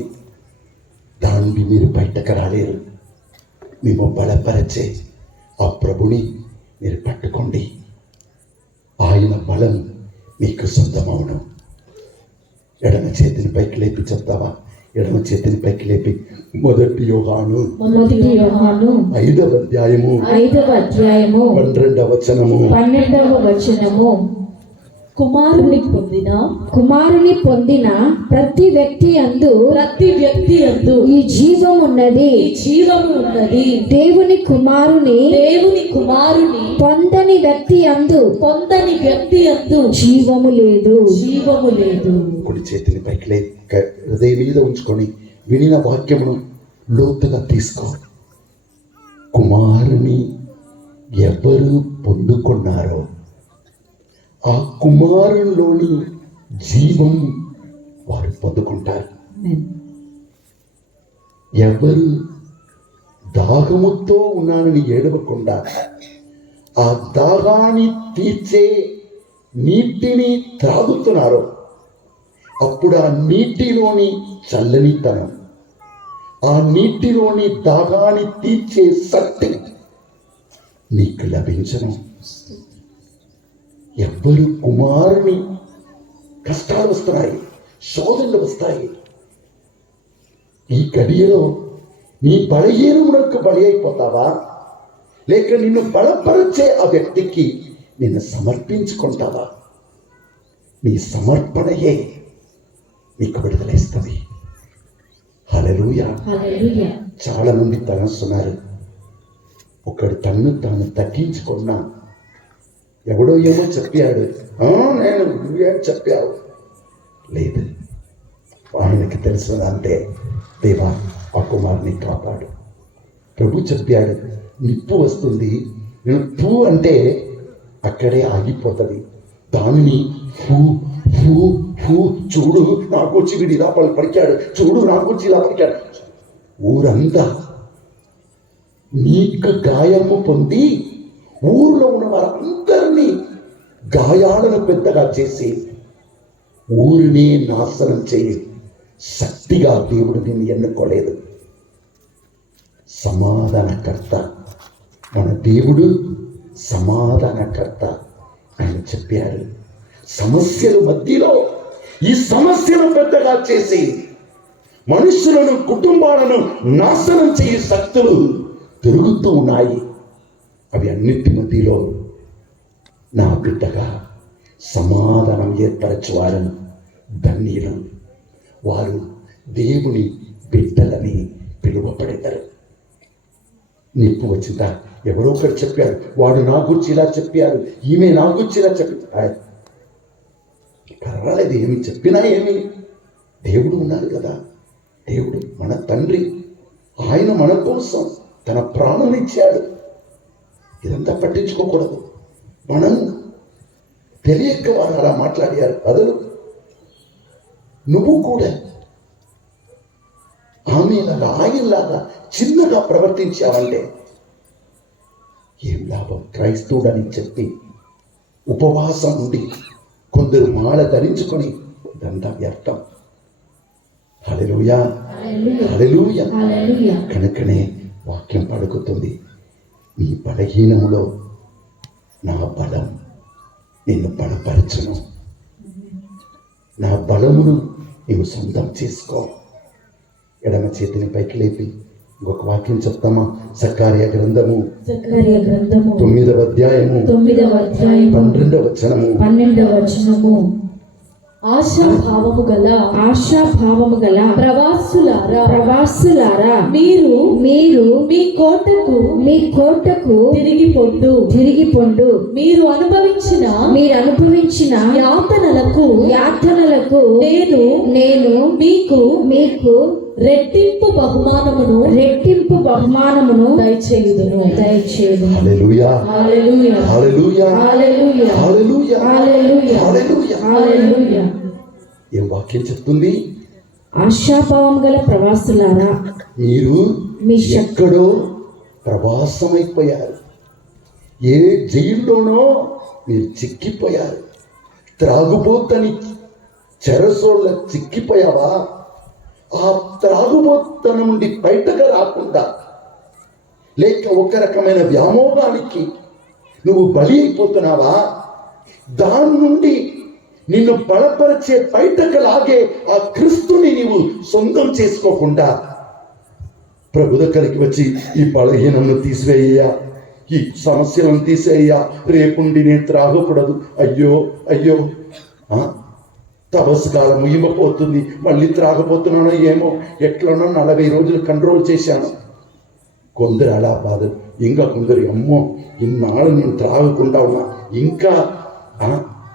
దాన్ని మీరు బయటకు రాలేరు. మేము బలపరచే ఆ ప్రభుని మీరు పట్టుకోండి. ఆయన బలం మీకు సొంతమవును. ఎడమ చేతిని పైకి లేపి చెప్తావా? ఎడమ చేతిని పైకి లేపి మొదటి యోహాను 5వ అధ్యాయము 5వ అధ్యాయము 12వ వచనము 12వ వచనము. కుమారుని పొందిన ప్రతి వ్యక్తి యందు ఈ ఈ జీవము ఉన్నది. దేవుని కుమారుని పొందని వ్యక్తి యందు జీవము లేదు. కుడి చేతిని పైకి హృదయం మీద ఉంచుకొని వినిన వాక్యమును లోతుగా తీసుకో. కుమారుని ఎవరు పొందుకున్నారో ఆ కుమారునిలోని జీవం వారు పొందుకుంటారు. ఎవరు దాహముతో ఉన్నానని ఏడవకుండా ఆ దాహాన్ని తీర్చే నీటిని త్రాగుతున్నారో అప్పుడు ఆ నీటిలోని చల్లనితనం, ఆ నీటిలోని దాహాన్ని తీర్చే శక్తి నీకు లభించను. ఎవ్వరు కుమారుని కష్టాలు వస్తున్నాయి, శోధనలు వస్తాయి. ఈ గడియలో నీ బలహీనములకు బలి అయిపోతావా? లేక నిన్ను బలపరిచే ఆ వ్యక్తికి నిన్ను సమర్పించుకుంటావా? నీ సమర్పణయే నీకు విడుదలేస్తుంది. హల్లెలూయా. చాలా మంది తలస్తున్నారు. ఒకడు తన్ను తాను తగ్గించుకున్నా, ఎవడో ఏమో చెప్పాడు, నేను నువ్వేం చెప్పావు లేదు. ఆయనకి తెలిసినదంటే, దేవా ఆ కుమారుని కాపాడు. ప్రభు చెప్పాడు, నిప్పు వస్తుంది, నేను పూ అంటే అక్కడే ఆగిపోతుంది. దానిని ఫూ ఫూ ఫూ, చూడు నాకు వచ్చి వీడి ఇలా పలికాడు, చూడు నాకు వచ్చి ఇలా పలికాడు. ఊరంతా నీకు గాయము పొంది ఊరిలో ఉన్న వారందరినీ గాయాలను పెద్దగా చేసి ఊరిని నాశనం చేయి శక్తిగా దేవుడు నిన్ను ఎన్నుకోలేదు. సమాధానకర్త మన దేవుడు, సమాధానకర్త ఆయన చెప్పారు. సమస్యల మధ్యలో ఈ సమస్యను పెద్దగా చేసి మనుషులను, కుటుంబాలను నాశనం చేయ శక్తులు తిరుగుతూ ఉన్నాయి. అవి అన్నిటి మధ్యలో నా బిడ్డగా సమాధానం ఏర్పరచువారను ధన్యులు. వారు దేవుని బిడ్డలని పిలువబడతారు. నిప్పు వచ్చిందా? ఎవరో ఒకరు చెప్పారు, వాడు నా గురించి ఇలా చెప్పారు, ఈమె నా గురించి ఇలా చెప్పి, పర్వాలేదు, ఏమి చెప్పినా ఏమి, దేవుడు ఉన్నారు కదా. దేవుడు మన తండ్రి, ఆయన మన కోసం తన ప్రాణం ఇచ్చాడు. ఇదంతా పట్టించుకోకూడదు. మనం తెలియక వారు అలా మాట్లాడారు. బదులు నువ్వు కూడా ఆమెలాగా, ఆయనలాగా చిన్నగా ప్రవర్తించావంటే ఏం లాభం? క్రైస్తవుడని చెప్పి ఉపవాసం ఉండి కొందరు మాల ధరించుకొని ఇదంతా వ్యర్థం. హల్లెలూయా, హల్లెలూయా. కనుకనే వాక్యం పలుకుతుంది, నీ బలహీనములో నా బలం నిన్ను బలపరచును. నా బలమును నీవు సొంతం చేసుకో. ఎడమ చేతిని పైకి లేపి ఇంకొక వాక్యం చెప్తామా? జకర్యా గ్రంథము 9వ అధ్యాయము 12వ వచనము. ఆశాభావము గల ప్రవాసులారా, మీరు మీ కోటకు తిరిగి పొండు. మీరు అనుభవించిన యాతనలకు నేను మీకు రెట్టింపు బహుమానమును దయచేయుదును. హల్లెలూయా, హల్లెలూయా, హల్లెలూయా, హల్లెలూయా, హల్లెలూయా, హల్లెలూయా. ఏం వాక్యం చెప్తుంది? ఆశాభావం గల ప్రవాసులారా, మీరు ఎక్కడో ప్రవాసమైపోయారు. ఏ జైల్లోనో మీరు చిక్కిపోయారు. త్రాగుబోతని చెరసోళ్ళ చిక్కిపోయావా? ఆ త్రాగుబోతన నుండి బయటకు రాకుండా, లేక ఒక రకమైన వ్యామోహానికి నువ్వు బలి అయిపోతున్నావా? దాని నుండి నిన్ను బలపరిచే బయటకు లాగే ఆ క్రీస్తుని నీవు సొంతం చేసుకోకుండా ప్రభు దగ్గరికి వచ్చి ఈ బలహీనను తీసివేయ్యా, ఈ సమస్యలను తీసేయ్యా, రేపుండి నేను త్రాగకూడదు, అయ్యో అయ్యో తపస్సు కాలం ముగిపోతుంది, మళ్ళీ త్రాగపోతున్నానో ఏమో, ఎట్లనో 40 రోజులు కంట్రోల్ చేశాను. కొందరు అలా బాధ, ఇంకా కొందరు అమ్మో ఇన్నాళ్ళు నేను త్రాగకుండా ఉన్నా, ఇంకా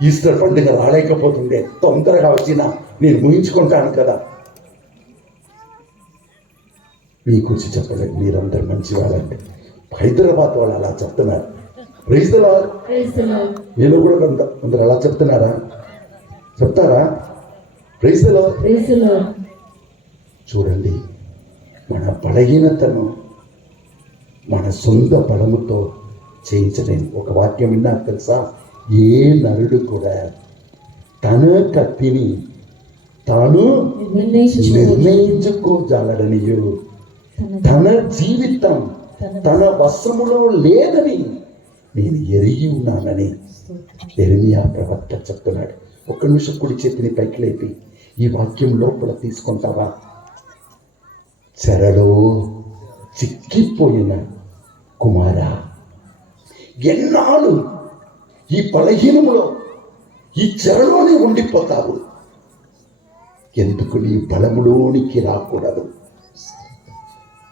ఈస్టర్ పండుగ రాలేకపోతుండే, తొందరగా వచ్చినా నేను ముగించుకుంటాను కదా. మీ గురించి చెప్పలేదు, మీరందరూ మంచి వాళ్ళంటే. హైదరాబాద్ వాళ్ళు అలా చెప్తున్నారు. Praise the lord. మీరు కూడా కొందరు అలా చెప్తున్నారా? చెప్తారా? Praise the lord. చూడండి, మన బలహీనతను మన సొంత బలముతో చేయించలేము. ఒక వాక్యం విన్నారు తెలుసా? ఏ నరుడు కూడా తన కత్తిని తాను నిర్ణయించుకోజాలడనియు, తన జీవితం తన వశములో లేదని నేను ఎరిగి ఉన్నానని యెరెమీయా ప్రవక్త చెప్తున్నాడు. ఒక్క నిమిషం కుడి చేతిని పైకి లేపి ఈ వాక్యం లోపల తీసుకుంటావా? చెరలో చిక్కిపోయిన కుమారా, ఎన్నాళ్ళు ఈ బలహీనములో, ఈ చెరలోనే ఉండిపోతావు. ఎందుకు నీ బలములోనికి రాకూడదు?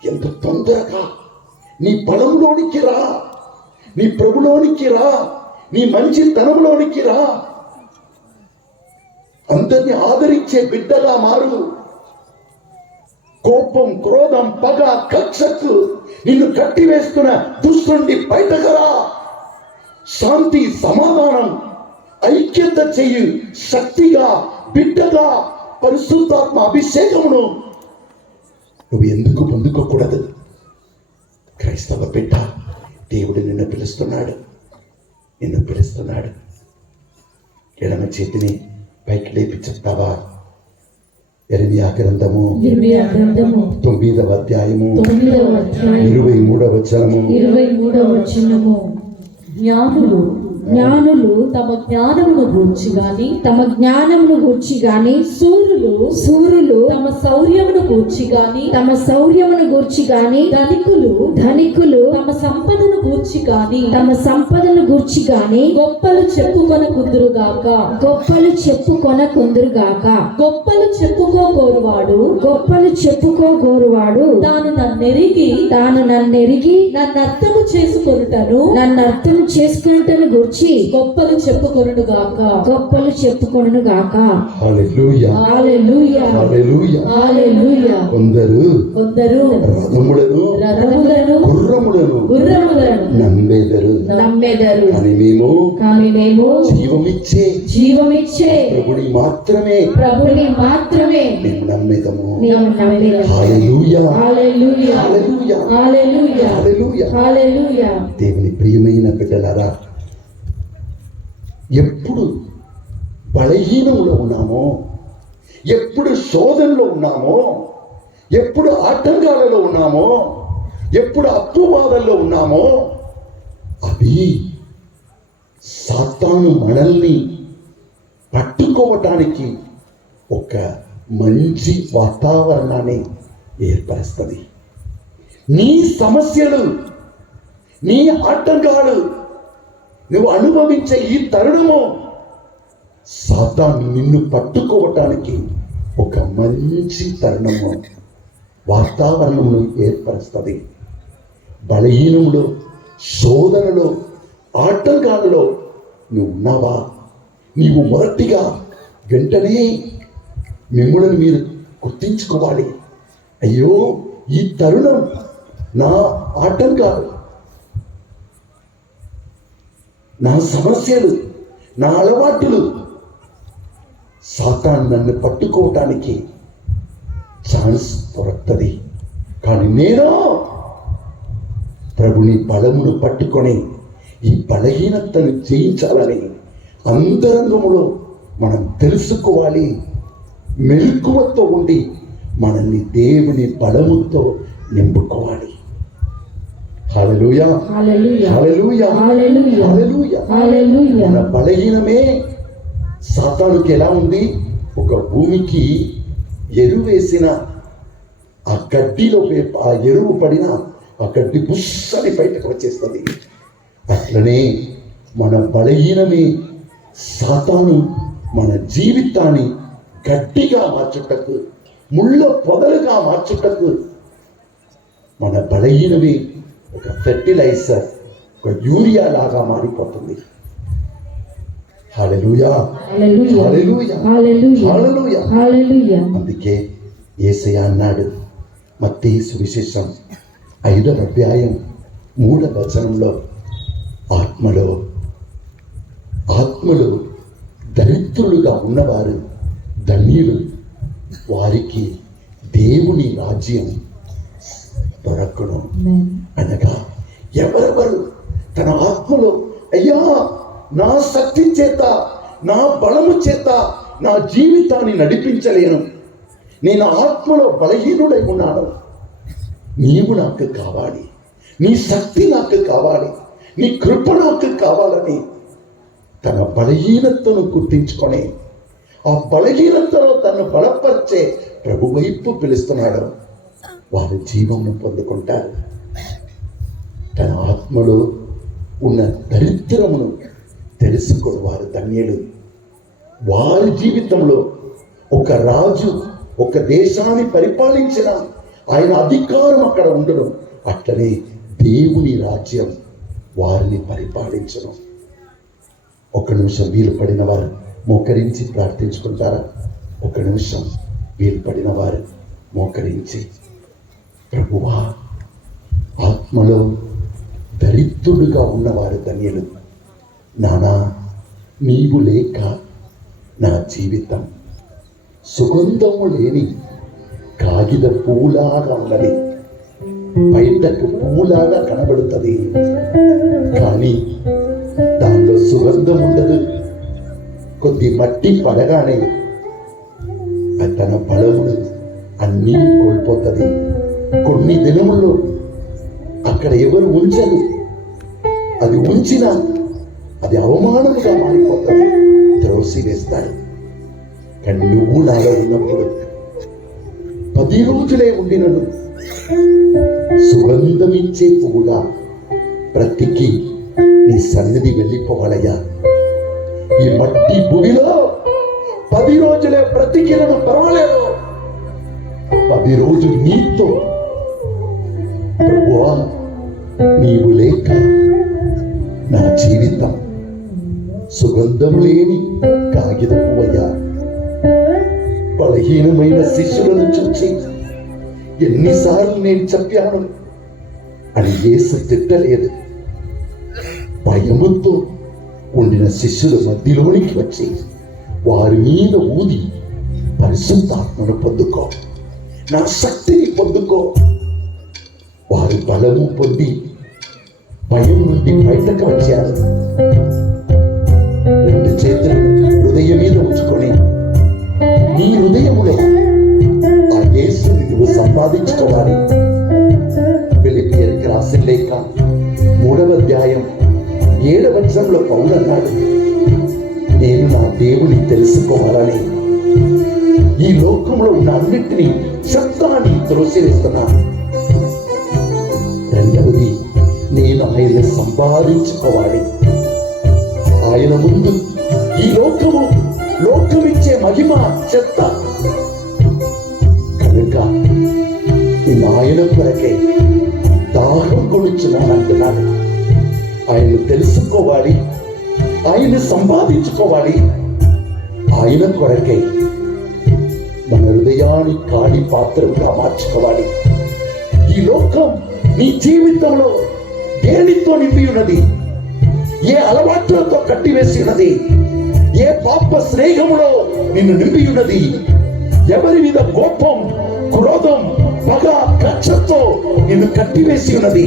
ఎంత తొందరగా నీ బలంలోనికి రా, నీ ప్రభులోనికి రా, నీ మంచితనంలోనికి రా, అందరినీ ఆదరించే బిడ్డగా మారు. కోపం, క్రోధం, పగ, కక్షకు నిన్ను కట్టివేస్తున్న దుష్టుని బయటకు రా. శాంతి, సమాధానం, ఐక్యత చెయ్యి. శక్తిగా, బిడ్డగా పరిశుద్ధాత్మ అభిషేకమును నువ్వు ఎందుకు పొందుకోకూడదు? క్రైస్తవ బిడ్డ, దేవుడు నిన్ను పిలుస్తున్నాడు, నిన్ను పిలుస్తున్నాడు. ఎడమ చేతిని పైకి లేపి చెప్తావా? యెరెమీయా గ్రంథము 9వ అధ్యాయము 23వ వచనము. జ్ఞానులు తమ జ్ఞానమును గూర్చి గాని శూరులు తమ శౌర్యమును గూర్చి గాని ధనికులు తమ సంపదను గూర్చి గాని గొప్పలు చెప్పుకొనకుందురుగాక. గొప్పలు చెప్పుకోగోరువాడు తాను నన్నెరిగి నన్ను అర్థము చేసుకొనుటను గూర్చి గొప్పలు చెప్పుకొనును గాక. హల్లెలూయా, హల్లెలూయా, హల్లెలూయా, హల్లెలూయా. కొందరు రథములను గుర్రములను నమ్మెదరు, కానీ మేము జీవమిచ్చే ప్రభుని మాత్రమే మేము నమ్మెదము. హల్లెలూయా, హల్లెలూయా, హల్లెలూయా, హల్లెలూయా. దేవుని ప్రియమైన బిడ్డలారా, ఎప్పుడు బలహీనంలో ఉన్నామో, ఎప్పుడు శోధనలో ఉన్నామో, ఎప్పుడు ఆటంకాలలో ఉన్నామో, ఎప్పుడు అప్పుబాధల్లో ఉన్నామో, అవి సాతాను మనల్ని పట్టుకోవటానికి ఒక మంచి వాతావరణాన్ని ఏర్పరుస్తుంది. నీ సమస్యలు, నీ ఆటంకాలు నువ్వు అనుభవించే ఈ తరుణము సాతాను నిన్ను పట్టుకోవటానికి ఒక మంచి తరుణము, వాతావరణమును ఏర్పరుస్తుంది. బలహీనములో, శోధనలో, ఆటంకాలలో నువ్వు ఉన్నావా? నీవు మొదటిగా వెంటనే మిమ్మల్ని మీరు గుర్తించుకోవాలి. అయ్యో, ఈ తరుణం నా ఆటంకాలు, నా సమస్యలు, నా అలవాటులు సాతాను నన్ను పట్టుకోవటానికి ఛాన్స్ దొరుకుతుంది. కానీ నేను ప్రభుని బలమును పట్టుకొని ఈ బలహీనతను జయించాలని అంతరంగములో మనం తెలుసుకోవాలి. మెలకువతో ఉండి మనల్ని దేవుని బలముతో నింపుకోవాలి. హల్లెలూయా, హల్లెలూయా, హల్లెలూయా, హల్లెలూయా, హల్లెలూయా. హల్లెలూయా. మన బలహీనమే సాతానుకి ఎలా ఉంది? ఒక భూమికి ఎరువు వేసిన ఆ గడ్డిలో ఆ ఎరువు పడిన ఆ గడ్డి బుస్సని బయటకు వచ్చేస్తుంది. అట్లనే మన బలహీనమే సాతాను మన జీవితాన్ని గట్టిగా మార్చుటకు, ముళ్ళ పొదలుగా మార్చుటకు మన బలహీనమే ఒక ఫెర్టిలైజర్, ఒక యూరియా లాగా మారిపోతుంది. హల్లెలూయా, హల్లెలూయా, హల్లెలూయా, హల్లెలూయా, హల్లెలూయా. హల్లెలూయా. అందుకే యేసయ్య అన్నాడు మత్తయి సువిశేషం 5వ అధ్యాయం 3వ వచనంలో, ఆత్మలో దరిద్రులుగా ఉన్నవారు ధన్యులు, వారికి దేవుని రాజ్యం దొరకను. అనగా ఎవరెవరు తన ఆత్మలో, అయ్యా నా శక్తి చేత, నా బలము చేత నా జీవితాన్ని నడిపించలేను, నేను ఆత్మలో బలహీనుడై ఉన్నాను, నీవు నాకు కావాలి, నీ శక్తి నాకు కావాలి, నీ కృప నాకు కావాలని తన బలహీనతను గుర్తించుకొని ఆ బలహీనతలో తను బలపరిచే ప్రభు వైపు పిలుస్తున్నాడు. వారు జీవమును పొందుకుంటారు. తన ఆత్మలో ఉన్న దరిద్రమును తెలుసుకుని వారు ధన్యులు. వారి జీవితంలో ఒక రాజు ఒక దేశాన్ని పరిపాలించిన ఆయన అధికారం అక్కడ ఉండడం, అట్లనే దేవుని రాజ్యం వారిని పరిపాలించను. ఒక నిమిషం వీలు పడిన వారు మోకరించి ప్రార్థించుకుంటారా? ఒక నిమిషం వీలు పడిన వారు మోకరించి, ప్రభువా, ఆత్మలో దరిద్రుడుగా ఉన్నవారు ధన్యులు. నానా, నీవు లేక నా జీవితం సుగంధము లేని కాగిత పువ్వులాగా ఉన్నది. బయటకు పువ్వులాగా కనబడుతుంది, కానీ దానిలో సుగంధం ఉండదు. కొద్ది మట్టి పడగానే తన బలమును అన్నీ కోల్పోతుంది. కొన్ని దినముల్లో అక్కడ ఎవరు ఉంచరు, అది ఉంచినా అది అవమానముగా మారిపోతుంది, త్రోసి వేస్తాడు. కానీ నువ్వు నాలో ఉన్నప్పుడు 10 రోజులే ఉండినను సుగంధమిచ్చే పువ్వుగా బ్రతికి నీ సన్నిధి వెళ్ళిపోవాలయ్యా. ఈ మట్టి భూమిలో 10 రోజులే బ్రతికినను పర్వాలేదు, 10 రోజులు నీతో, ప్రభువా, నీవు లేక నా జీవితం సుగంధం లేని కాగిత పువ్వయ్యా. బలహీనమైన శిష్యులను చూచి ఎన్నిసార్లు నేను చెప్పాను అని యేసు తిట్టలేదు. భయముతో ఉండిన శిష్యుల మధ్యలోనికి వచ్చి వారి మీద ఊది, పరిశుద్ధాత్మను పొందుకో, నా శక్తిని పొందుకో. వారు బలము పొంది భయం నుండి బయటకు వచ్చారు. 2 చేతులు హృదయం మీద ఉంచుకొని నీ హృదయములో ఆ యేసుని నువ్వు సంపాదించుకోవాలి. ఫిలిప్పీయులకు రాసిన లేఖ 3వ అధ్యాయం 7వ వచనంలో పౌలు అన్నాడు, నేను నా దేవుని తెలుసుకోవాలని ఈ లోకంలో ఉన్న అన్నిటినీ శబ్దాన్ని త్రోసివేస్తున్నాను. రెండవది, నేను ఆయన సంపాదించుకోవాలి. ఆయన ముందు ఈ లోకమిచ్చే మహిమ చెత్త కనుక నేను ఆయన కొరకే దాహం కొనుచున్నానంటున్నాడు. ఆయన్ను తెలుసుకోవాలి, ఆయన్ని సంపాదించుకోవాలి. ఆయన కొరకే మన హృదయాన్ని ఖాళీ పాత్రగా మార్చుకోవాలి. ఈ లోకం నీ జీవితంలో దేనితో నింపి ఉన్నది? ఏ అలవాట్లతో కట్టివేసి ఉన్నది? ఏ పాప స్నేహములో నిన్ను నింపి ఉన్నది? ఎవరి మీద కోపం, క్రోధం, పగ, కక్షతో నిన్ను కట్టివేసి ఉన్నది?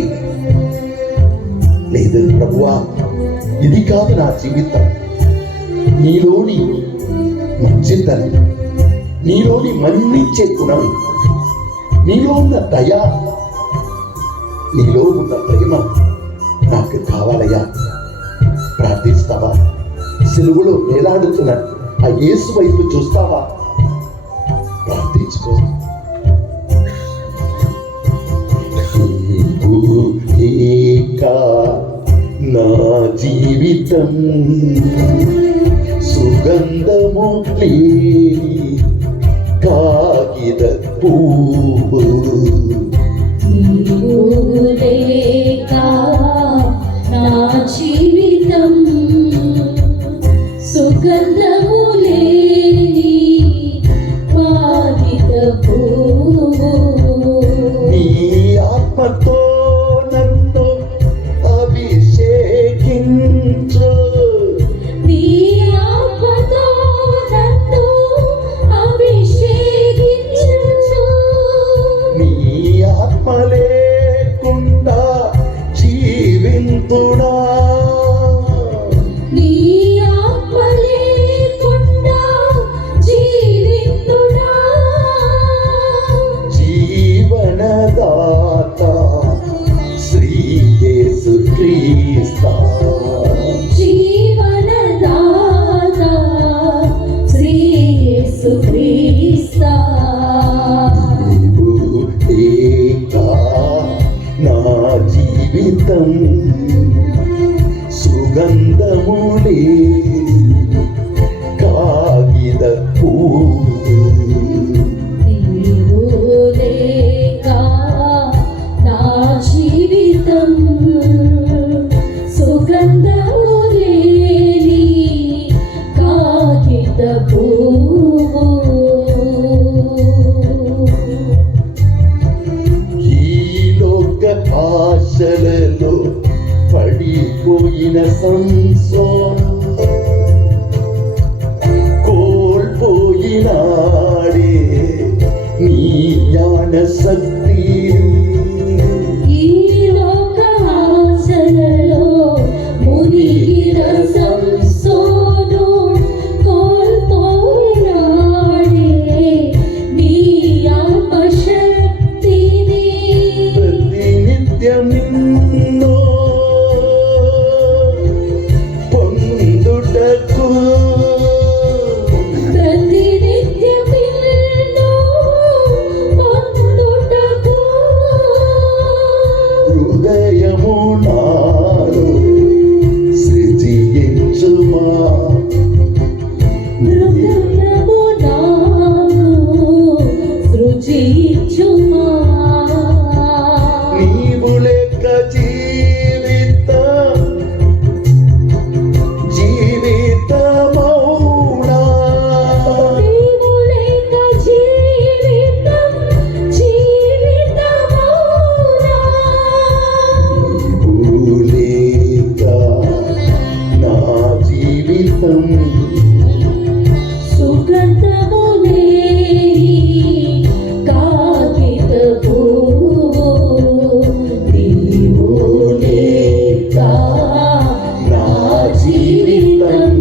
లేదు ప్రభువా, ఇది కాదు నా జీవితం. నీలోని మంచితనం, నీలోని మన్నించే గుణం, నీలో ఉన్న దయ, నీలో ఉన్న ప్రేమ నాకు కావాలయ్యా. ప్రార్థిస్తావా? సిలువలో వేలాడుతున్న ఆ యేసు వైపు చూస్తావా? ప్రార్థించుకో. ఏకా నా జీవితం సుగంధము లేని కాగిత పువ్వు. నీవు లేక నా జీవితం సుగంధము లేని కాగిత పువ్వు. నీ ఆత్మతో నన్ను అభిషేకించు. నీ ఆత్మతో నన్ను అభిషేకించు. నీ ఆత్మ లేకుండా జీవింతుడా. నీ ఆత్మ లేకుండా జీవితుడా. జీవనదాత శ్రీ యేసు క్రీస్తు. జీవనదాత శ్రీ యేసు క్రీస్తు. నీవు లేక నా జీవితం సుగంధము లేని కాగిత పువ్వు. నీవు లేక నా జీవితం సుగంధము లేని కాగిత పువ్వు. ఈ లోక ఆశలలో పడిపోయిన సంసోను కోల్పోయినాడే నీ జ్ఞాన శక్తి. ఈ లోక ఆశలలో మునిగిన సంసోను కోల్పోయినాడే నీ ఆత్మశక్తిని. ప్రతినిత్యం నిన్ను పొందుటకు ప్రతినిత్యం నిన్ను పొందుటకు హృదయము నాలో సృజించుమా. హృదయము నాకు సృజించుమా. నీవు లెక్క జీవితమౌనా. నీవు లేక జీవితం జీవితమౌనా. నీవు లేక నా జీవితం సుగంధము లేని కాగిత పువ్వు. నీవు లేక నా జీవితం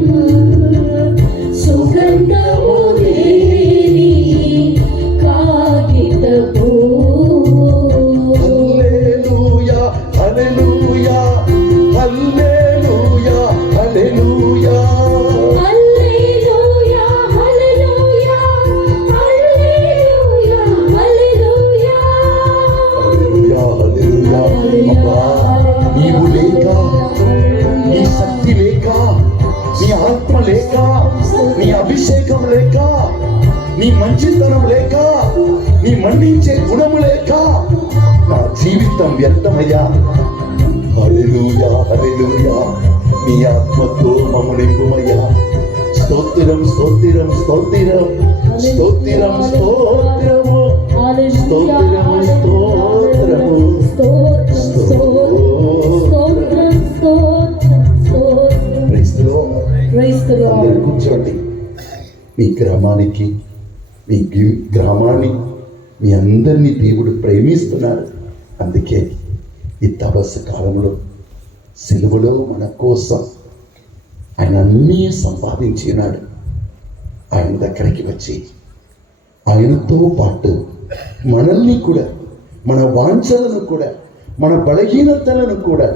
సుగంధము లేని కాగిత పువ్వు. హల్లెలూయా హల్లెలూయా హల్లెలూయా హల్లెలూయా. హల్లెలూయా హల్లెలూయా హల్లెలూయా హల్లెలూయా. హల్లెలూయా హల్లెలూయా. అబ్బా, నీవు లేక, నీ శక్తి లేక, నీ ఆత్మ లేక, నీ అభిషేకం లేక, నీ మంచితనం లేక, నీ మన్నించే గుణము లేక నా జీవితం వ్యర్థమయ్యా. హల్లెలూయా హల్లెలూయా. నీ ఆత్మతో మమ్ము నింపుమయ్యా. స్తోత్రం స్తోత్రం స్తోత్రం స్తోత్రం స్తోత్రము హల్లెలూయా స్తోత్రము స్తోత్రము స్తోత్రం స్తోత్రం స్తోత్రం. Praise the Lord. Praise the అందరూ Lord. కూర్చోండి. మీ గ్రామానికి, మీ గ్రామాన్ని, మీ అందరినీ దేవుడు ప్రేమిస్తున్నారు. అందుకే ఈ తపస్సు కాలంలో సిలువలో మన కోసం ఆయన అన్నీ సంపాదించినాడు. ఆయన దగ్గరికి వచ్చి ఆయనతో పాటు మనల్ని కూడా, మన వాంఛలను కూడా, మన బలహీనతలను కూడా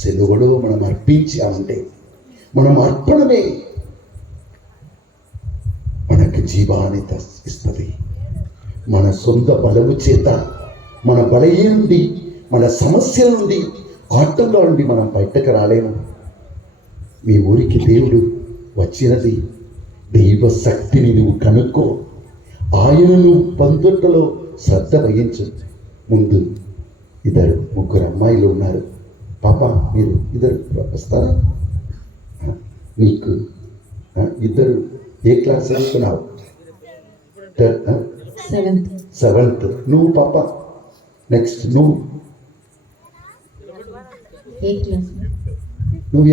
సిలువలో మనం అర్పించామంటే మనం అర్పణమే మనకు జీవాన్ని ఇస్తుంది. మన సొంత బలము చేత మన బలహీన నుండి, మన సమస్యల నుండి, ఆటంలో నుండి మనం బయటకు రాలేము. మీ ఊరికి దేవుడు వచ్చినది దైవ శక్తిని నువ్వు కనుక్కో, ఆయనను పొందుటలో శ్రద్ధ వహించు. ముందు 2-3 అమ్మాయిలు ఉన్నారు. పాప మీరు 2 వస్తారా? నీకు 2 ఏ క్లాస్ చదువుతున్నావు? 7th. నువ్వు పాప నెక్స్ట్ నువ్వు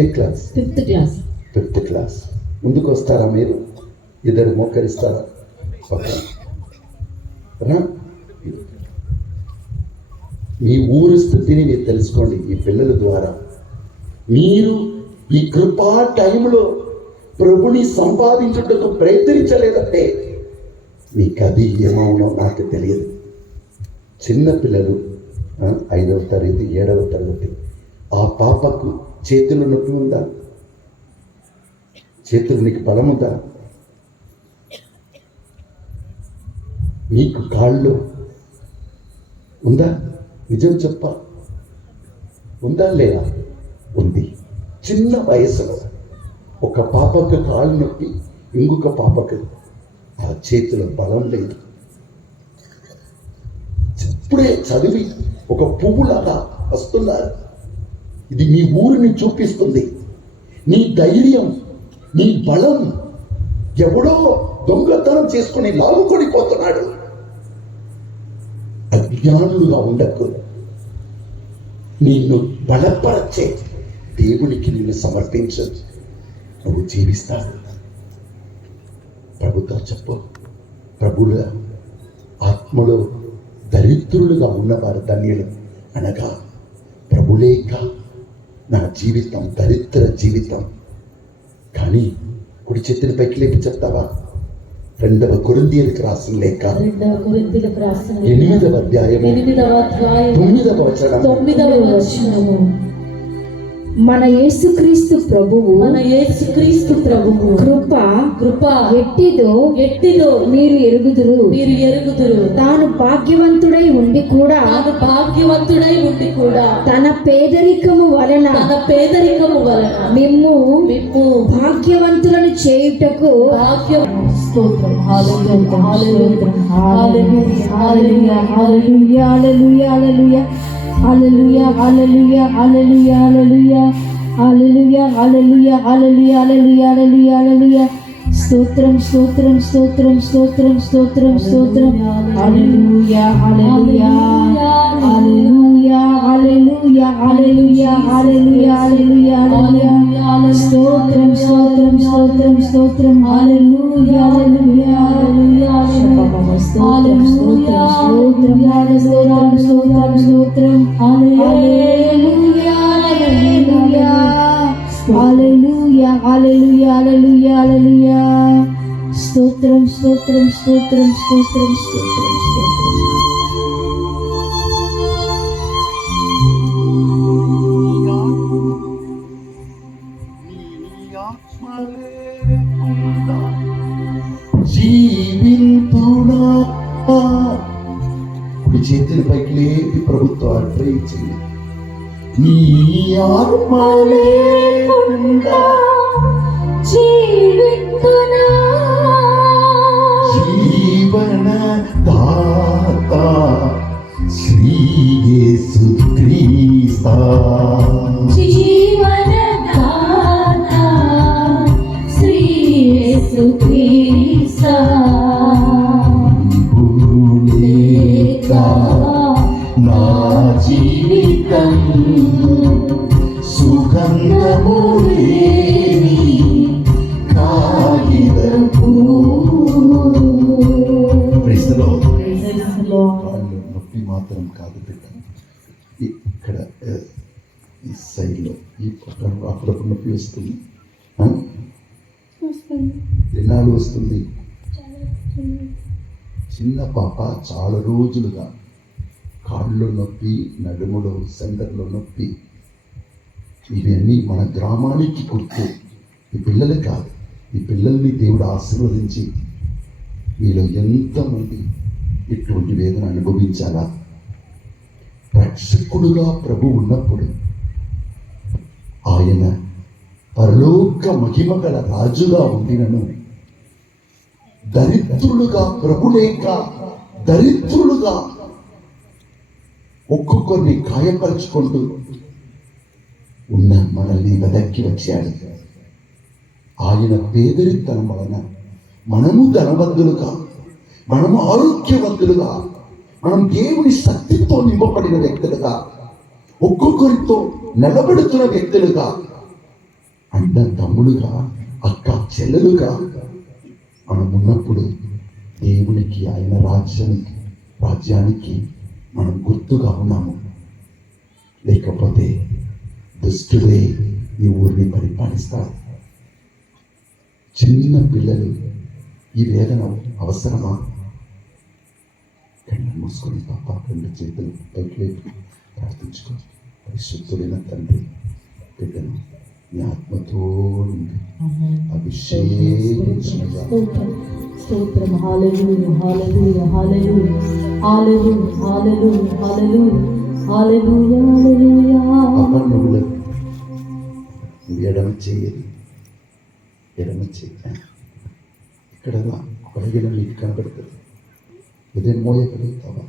ఏ క్లాస్? 5th class. ముందుకు వస్తారా మీరు? 2 మోకరిస్తారా? రా. మీ ఊరి స్థితిని మీరు తెలుసుకోండి. ఈ పిల్లల ద్వారా మీరు ఈ కృపా టైంలో ప్రభుని సంపాదించుటకు ప్రయత్నించలేదంటే మీకు అది ఏమవునో నాకు తెలియదు. చిన్న పిల్లలు 5వ తరగతి 7వ తరగతి, ఆ పాపకు చేతులు నొప్పి ఉందా? చేతులు నీకు బలం ఉందా? నీకు కాళ్ళు ఉందా? నిజం చెప్ప, ఉందా లేదా? ఉంది. చిన్న వయసులో ఒక పాపకు కాళ్ళు నొప్పి, ఇంకొక పాపకు ఆ చేతిలో బలం లేదు. ఇప్పుడే చదివి ఒక పువ్వులాగా వస్తున్నారు. ఇది మీ ఊరిని చూపిస్తుంది. నీ ధైర్యం, నీ బలం ఎవడో దొంగతనం చేసుకుని లాగుకొనిపోతున్నాడు. అజ్ఞానులుగా ఉండకు. నిన్ను బలపరచే దేవునికి నిన్ను సమర్పించు, నువ్వు జీవిస్తావు. ప్రభుతో చెప్పు, ప్రభుల ఆత్మలో దరిద్రులుగా ఉన్నవారు ధన్యులు. అనగా ప్రభులేక నా జీవితం దరిద్ర జీవితం. కానీ కుడి చేతిని పైకి లేపి చెప్తావా? 2 కొరింథీయులకు రాసిన లేఖ 8వ అధ్యాయం 9వ వచనం. మన యేసుక్రీస్తు ప్రభువు కృప ఎట్టిదో మీరు ఎరుగుదురు. తాను భాగ్యవంతుడై ఉండి కూడా తన పేదరికము వలన మిమ్ము భాగ్యవంతులను చేయుటకు స్తోత్రం. హల్లెలూయా, హల్లెలూయా, హల్లెలూయా, హల్లెలూయా, హల్లెలూయా, హల్లెలూయా, హల్లెలూయా, హల్లెలూయా, హల్లెలూయా, హల్లెలూయా. స్తోత్రం, స్తోత్రం, స్తోత్రం, స్తోత్రం, స్తోత్రం, స్తోత్రం. హల్లెలూయా, హల్లెలూయా, హల్లెలూయా, హల్లెలూయా, హల్లెలూయా, హల్లెలూయా, హల్లెలూయా, హల్లెలూయా. స్తోత్రం, స్తోత్రం, స్తోత్రం, స్తోత్రం. హల్లెలూయా, హల్లెలూయా, హల్లెలూయా, స్తోత్రం, స్తోత్రం, స్తోత్రం, స్తోత్రం, స్తోత్రం, స్తోత్రం. హల్లెలూయా, హల్లెలూయా, హల్లెలూయా, హల్లెలూయా, హల్లెలూయా, హల్లెలూయా. స్తోత్రం, స్తోత్రం, స్తోత్రం, స్తోత్రం, స్తోత్రం, స్తోత్రం. జీవితుడా కుడి చేతుల పైకి లేపి ప్రభుత్వం అర్పించింది. నీ ఆత్మ లేకుండా జీవితునా, జీవన దాత శ్రీ యేసు క్రీస్తా, జీవనదాత శ్రీ యేసు క్రీస్తా. నా జీవితం సుగంధము లేని కాగితపు. కాళ్ళు నొప్పి మాత్రం కాదు బిడ్డ. ఇక్కడ ఈ సైడ్లో ఈ పక్కన అప్పుడప్పుడు నొప్పి వస్తుంది. ఎన్నాళ్ళు వస్తుంది? చిన్న పాప చాలా రోజులుగా కాళ్ళు నొప్పి, నడుములో సెంటర్లో నొప్పి, ఇవన్నీ మన గ్రామానికి గుర్తు. ఈ పిల్లలు కాదు, ఈ పిల్లల్ని దేవుడు ఆశీర్వదించి మీలో ఎంతమంది ఇటువంటి వేదన అనుభవించాలా? రక్షకుడుగా ప్రభు ఉన్నప్పుడు ఆయన పరలోక మహిమ గల రాజుగా ఉండినను దరిద్రులుగా, ప్రభు లేక దరిద్రులుగా ఒక్కొక్కరిని గాయపరుచుకుంటూ ఉన్న మనల్ని వెనక్కి వచ్చాడు. ఆయన పేదరితనం వలన మనము ధనవంతులుగా, మనము ఆరోగ్యవంతులుగా, మనం దేవుని శక్తితో నింపబడిన వ్యక్తులుగా, ఒక్కొక్కరితో నిలబడుతున్న వ్యక్తులుగా, అన్న తమ్ముడుగా, అక్క చెల్లెలుగా మనం ఉన్నప్పుడు దేవునికి, ఆయన రాజ్యానికి మనం గుర్తుగా ఉన్నాము. లేకపోతే దుష్టుడే ఈ ఊరిని పరిపాలిస్తాడు. చిన్న పిల్లలు ఈ వేదన అవసరమా? కళ్ళు మూసుకొని పాప రెండు చేతులు పైకి ప్రార్థించుకో. పరిశుద్ధుడైన తండ్రి, బిడ్డను నీ ఆత్మతో అభిషేకించిన స్తోత్రం. హల్లెలూయా, హల్లెలూయా, హల్లెలూయా, హల్లెలూయా, హల్లెలూయా, హల్లెలూయా, హల్లెలూయా. నువ్వు ఎడమ చేయి ఇక్కడ పైన నీకు కనబడుతుంది. ఇదే మోయగలుగుతావా?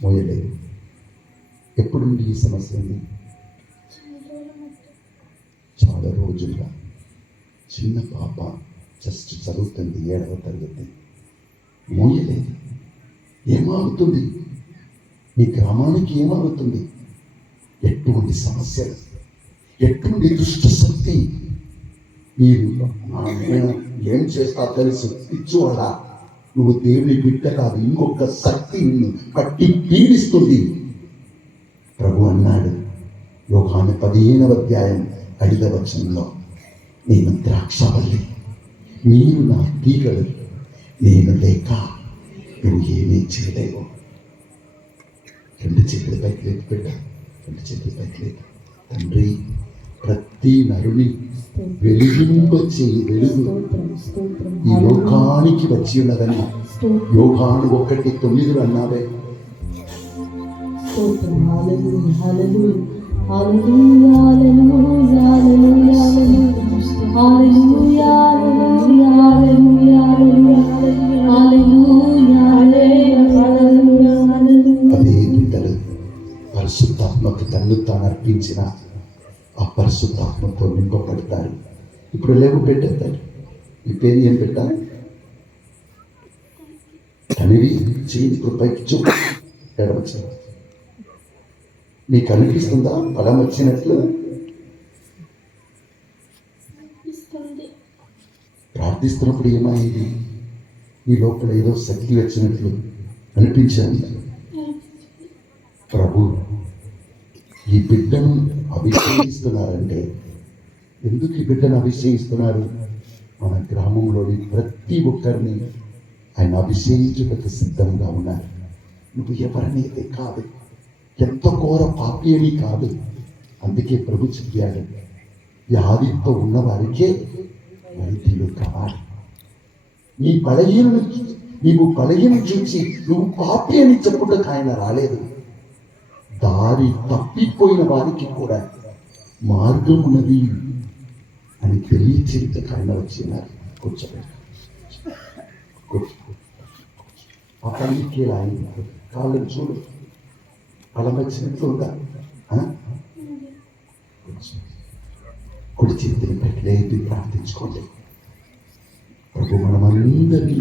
మోయలేదు. ఎప్పుడు నుండి ఈ సమస్య ఉంది? చాలా రోజులుగా. చిన్న పాప జస్ట్ చదువుతుంది, 7వ తరగతి. మోయలేదు. ఏమవుతుంది? నీ గ్రామానికి ఏమవుతుంది? ఎటువంటి సమస్యలు, ఎటువంటి దుష్ట శక్తి, మీరు నేను ఏం చేస్తా తెలుసు, పిచ్చువాడా, నువ్వు దేవుని బిడ్డ కాదు, ఇంకొక శక్తి నిన్ను పట్టి పీడిస్తుంది. ప్రభు అన్నాడు యోహాను 15వ అధ్యాయం 5వ వచనంలో, నేను ద్రాక్షవల్లి, మీరు నా తీగలు, నేను లేక నువ్వు ఏమీ చేయలేవు. రెండు చేతుల పైకి లేదు బిడ్డ, రెండు చేతుల పైకి లేదు. తండ్రి, ప్రతి నరుని వెలుగింపచేయి వెలుగు ఈ లోకానికి వచ్చి ఉన్నదని యోహాను 1:9 అన్నావే. అదే బిడ్డలు పరిశుద్ధాత్మకు తన్ను తాను అర్పించిన ఆ పరిశుద్ధాత్మతో నింపబడతారు. ఇప్పుడు లేవు పెట్టేస్తారు. ఈ పేరు ఏం పెట్టాలి? తనివి చేయి. ఇప్పుడు పైకి చూపు, ఎడవచ్చు. నీకు అనిపిస్తుందా బలం వచ్చినట్లు? ప్రార్థిస్తున్నప్పుడు ఏమైంది? ఈ లోపల ఏదో శక్తి వచ్చినట్లు అనిపించాలి. ప్రభు ఈ బిడ్డను అభిషేకిస్తున్నారంటే, ఎందుకు ఈ బిడ్డను అభిషేకిస్తున్నారు? మన గ్రామంలోని ప్రతి ఒక్కరిని ఆయన అభిషేకించుటకు సిద్ధంగా ఉన్నారు. నువ్వు ఎవరనేది కాదు, ఎంత ఘోర పాపి అని కాదు. అందుకే ప్రభు చెప్పాడు, వ్యాధితో ఉన్నవారికే వైద్యులు కావాలి. నీవు బలహీనం చూసి నువ్వు పాపి అని చెప్పుటకు ఆయన రాలేదు. దారి తప్పిపోయిన వారికి కూడా మార్గం ఉన్నది అని తెలియచేయటకు ఆయన వచ్చినారు. కూర్చోబెట్ట ఆ తల్లికి ఆయన కాళ్ళను చూడు, బలం వచ్చినట్లు ఉందా? కుడి చేతిని పెట్టలేదు. ప్రార్థించుకోండి. ప్రభు మనమందరినీ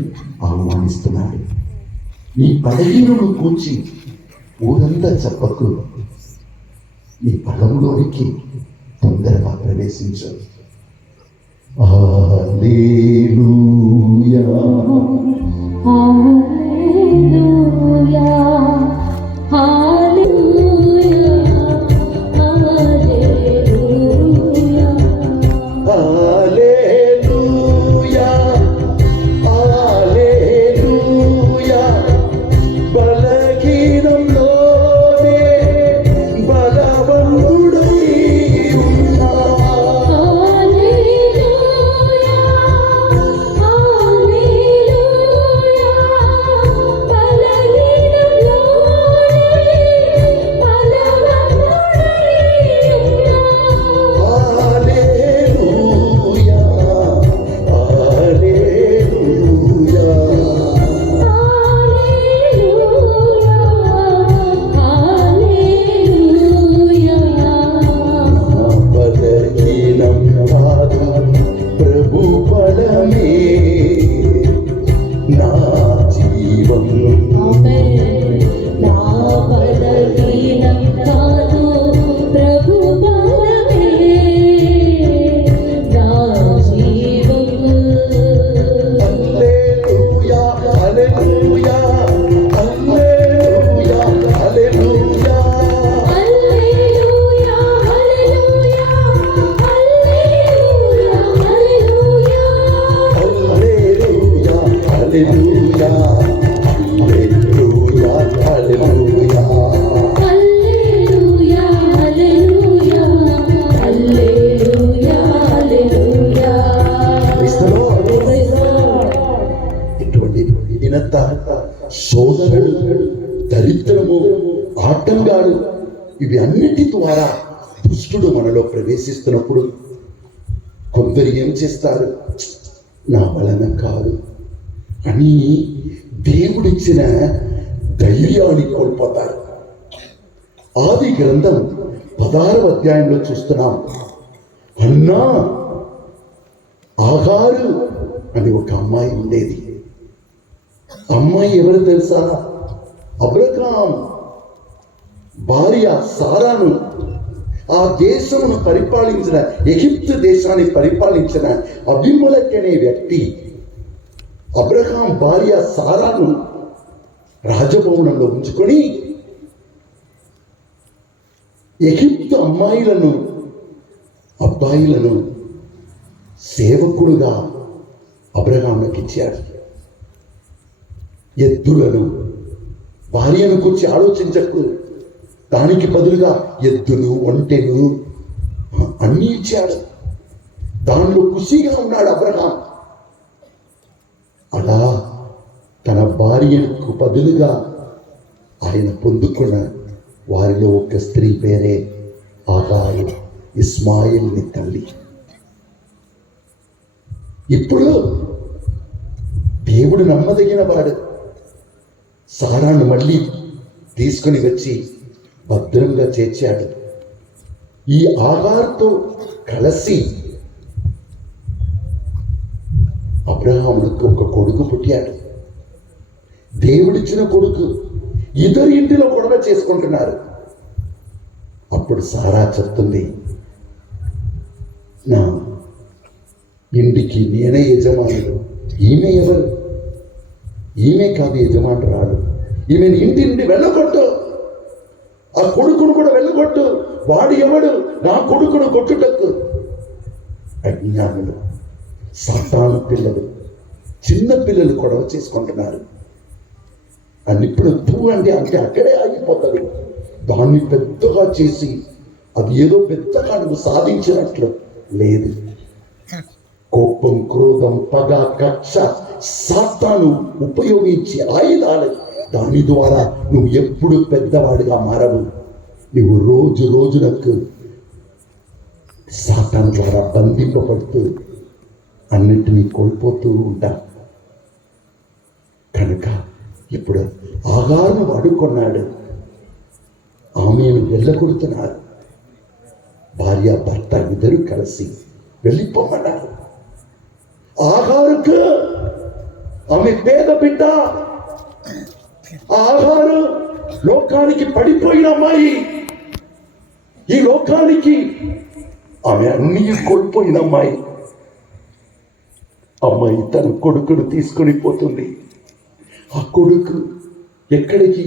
ఆహ్వానిస్తున్నాడు. నీ బలహీనను కూర్చి ఊరంతా చెప్పకు, నీ బలంలోనికి తొందరగా ప్రవేశించు. హల్లెలూయా, హల్లెలూయా, హల్లెలూయా, హల్లెలూయా. ద్వారా దుష్టుడు మనలో ప్రవేశిస్తున్నప్పుడు కొందరు ఏం చేస్తారు, నా వలన కాదు అని దేవుడిచ్చిన ధైర్యాన్ని కోల్పోతారు. ఆది గ్రంథం 16వ అధ్యాయంలో చూస్తున్నాం. అన్నా ఆగారు అని ఒక అమ్మాయి ఉండేది. అమ్మాయి ఎవరు తెలుసా? అబ్రహాం భార్య సారాను, ఆ దేశమును పరిపాలించిన, ఎగిప్తు దేశాన్ని పరిపాలించిన అబీమెలెకు అనే వ్యక్తి అబ్రహాం భార్య సారాను రాజభవనంలో ఉంచుకొని ఎగిప్తు అమ్మాయిలను అబ్బాయిలను సేవకుడుగా అబ్రహాంకి ఇచ్చాడు. ఎద్దులను, భార్యను గురించి ఆలోచించకు, దానికి బదులుగా ఎద్దులు, ఒంటెలు అన్నీ ఇచ్చాడు. దానిలో ఖుషిగా ఉన్నాడు అబ్రహాం. అలా తన భార్యకు బదులుగా ఆయన పొందుకున్న వారిలో ఒక స్త్రీ పేరే ఆగారు, ఇస్మాయిల్ని తల్లి. ఇప్పుడు దేవుడు నమ్మదగిన వాడు. సారాను మళ్ళీ తీసుకుని వచ్చి భద్రంగా చేర్చాడు. ఈ ఆగారుతో కలిసి అబ్రహాముకు ఒక కొడుకు పుట్టాడు. దేవుడిచ్చిన కొడుకు. ఇద్దరు ఇంటిలో గొడవ చేసుకుంటున్నారు. అప్పుడు సారా చెప్తుంది, నా ఇంటికి నేనే యజమానుడు. ఈమె ఎవరు? ఈమె కాదు యజమానురాలు. ఈమెను ఇంటి నుండి వెళ్ళగొట్టు, ఆ కొడుకును కూడా వెళ్ళగొట్టు. వాడు ఎవడు నా కొడుకును కొట్టుటకు? అజ్ఞానులు, సాతాను పిల్లలు, చిన్న పిల్లలు గొడవ చేసుకుంటున్నారు. అని ఇప్పుడు అంటే అక్కడే ఆగిపోతుంది. దాన్ని పెద్దగా చేసి అది ఏదో పెద్దగా నువ్వు సాధించినట్లు లేదు. కోపం, క్రోధం, పగ, కక్ష, సాతాను ఉపయోగించే ఆయుధాలు. దాని ద్వారా నువ్వు ఎప్పుడు పెద్దవాడిగా మారవు. నువ్వు రోజు రోజులకు సాతాను ద్వారా బంధింపబడుతూ అన్నిటినీ కోల్పోతూ ఉంటావు. కనుక ఇప్పుడు ఆగారును వాడుకున్నాడు. ఆమెను వెళ్ళగొడుతున్నారు. భార్య భర్త ఇద్దరు కలిసి వెళ్ళిపోమన్నారు. ఆగారుకు ఆమె పేద బిడ్డ. ఆగారు లోకానికి పడిపోయిన అమ్మాయి. ఈ లోకానికి ఆమె అన్నీ కోల్పోయిన అమ్మాయి. అమ్మాయి తన కొడుకును తీసుకొని పోతుంది. ఆ కొడుకు ఎక్కడికి?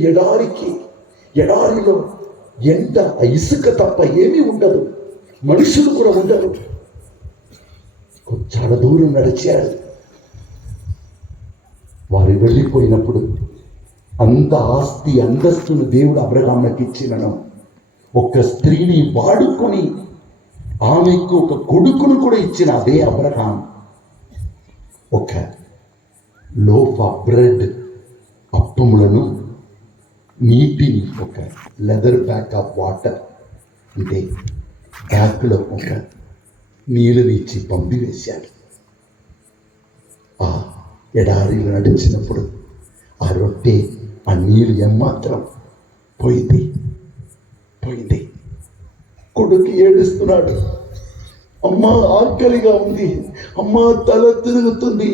ఎడారిలో ఎండ, ఇసుక తప్ప ఏమీ ఉండదు. మనుషులు కూడా ఉండరు. చాలా దూరం నడిచారు. వారు వెళ్ళిపోయినప్పుడు అంత ఆస్తి అంతస్తును దేవుడు అబ్రహాముకి ఇచ్చినను ఒక స్త్రీని వాడుకొని ఆమెకు ఒక కొడుకును కూడా ఇచ్చిన అదే అబ్రహాం ఒక లోఫ్ ఆఫ్ బ్రెడ్, అప్పములను, నీటిని, ఒక లెదర్ బ్యాగ్ ఆఫ్ వాటర్ అంటే బ్యాగ్లో ఒక నీళ్ళని ఇచ్చి పంపివేశాడు. ఆ ఎడారిలో నడిచినప్పుడు ఆ రొట్టె, ఆ నీళ్ళు ఏమాత్రం పోయింది. కొడుకు ఏడుస్తున్నాడు. అమ్మా ఆకలిగా ఉంది, అమ్మా తల తిరుగుతుంది,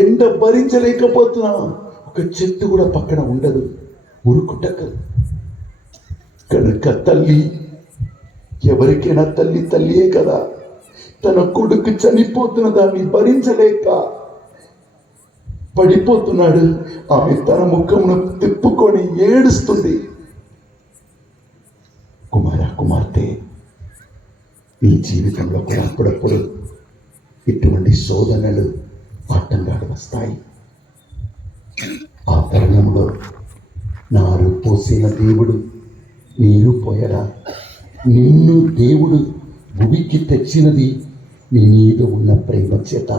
ఎండ భరించలేకపోతున్నా. ఒక చెట్టు కూడా పక్కన ఉండదు ఉరుకుటకు. కనుక తల్లి, ఎవరికైనా తల్లియే కదా. తన కొడుకు చనిపోతున్న దాన్ని భరించలేక పడిపోతున్నాడు. ఆమె తన ముఖమును తిప్పుకొని ఏడుస్తుంది. కుమార్తె, నీ జీవితంలో కూడా అప్పుడప్పుడు ఇటువంటి శోధనలు ఆటంకాలు వస్తాయి. ఆ తరుణంలో నారు పోసిన దేవుడు నీరు పోయడా? నిన్ను దేవుడు భూమికి తెచ్చినది నీ మీద ఉన్న ప్రేమ చేత.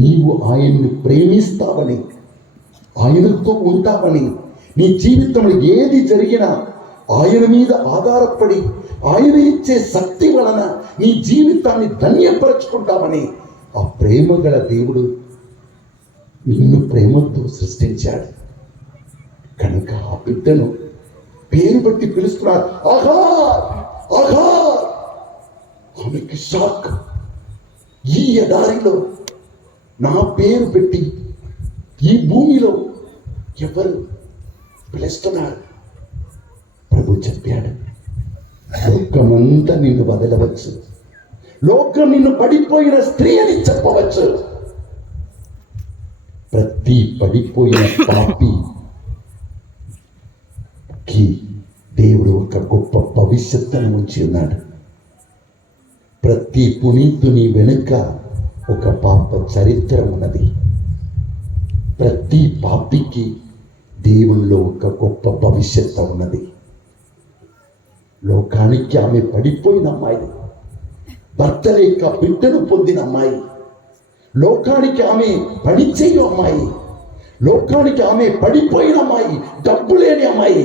నీవు ఆయన్ని ప్రేమిస్తావని, ఆయనతో ఉంటావని, నీ జీవితంలో ఏది జరిగినా ఆయన మీద ఆధారపడి ఆయన ఇచ్చే శక్తి వలన నీ జీవితాన్ని ధన్యపరచుకుంటామని ఆ ప్రేమ గల దేవుడు నిన్ను ప్రేమతో సృష్టించాడు కనుక ఆ బిడ్డను పేరు బట్టి పిలుస్తున్నారు, ఆహార్ ఆహార్. ఆమెకి షాక్. ఈ ఎడారిలో నా పేరు పెట్టి ఈ భూమిలో ఎవరు పిలుస్తున్నారు? ప్రభు చెప్పాడు, లోకమంతా నిన్ను వదలవచ్చు, లోకం నిన్ను పడిపోయిన స్త్రీ అని చెప్పవచ్చు. ప్రతి పడిపోయిన పాపికి దేవుడు ఒక గొప్ప భవిష్యత్తును ఉంచి ఉన్నాడు. ప్రతి పునీతుని వెనుక ఒక పాప చరిత్ర ఉన్నది. ప్రతి పాపికి దేవునిలో ఒక గొప్ప భవిష్యత్తు ఉన్నది. లోకానికి ఆమె పడిపోయిన అమ్మాయి, భర్త లేక బిడ్డను పొందిన అమ్మాయి, లోకానికి ఆమె పడిచేయ అమ్మాయి, లోకానికి ఆమె పడిపోయిన అమ్మాయి, డబ్బు లేని అమ్మాయి.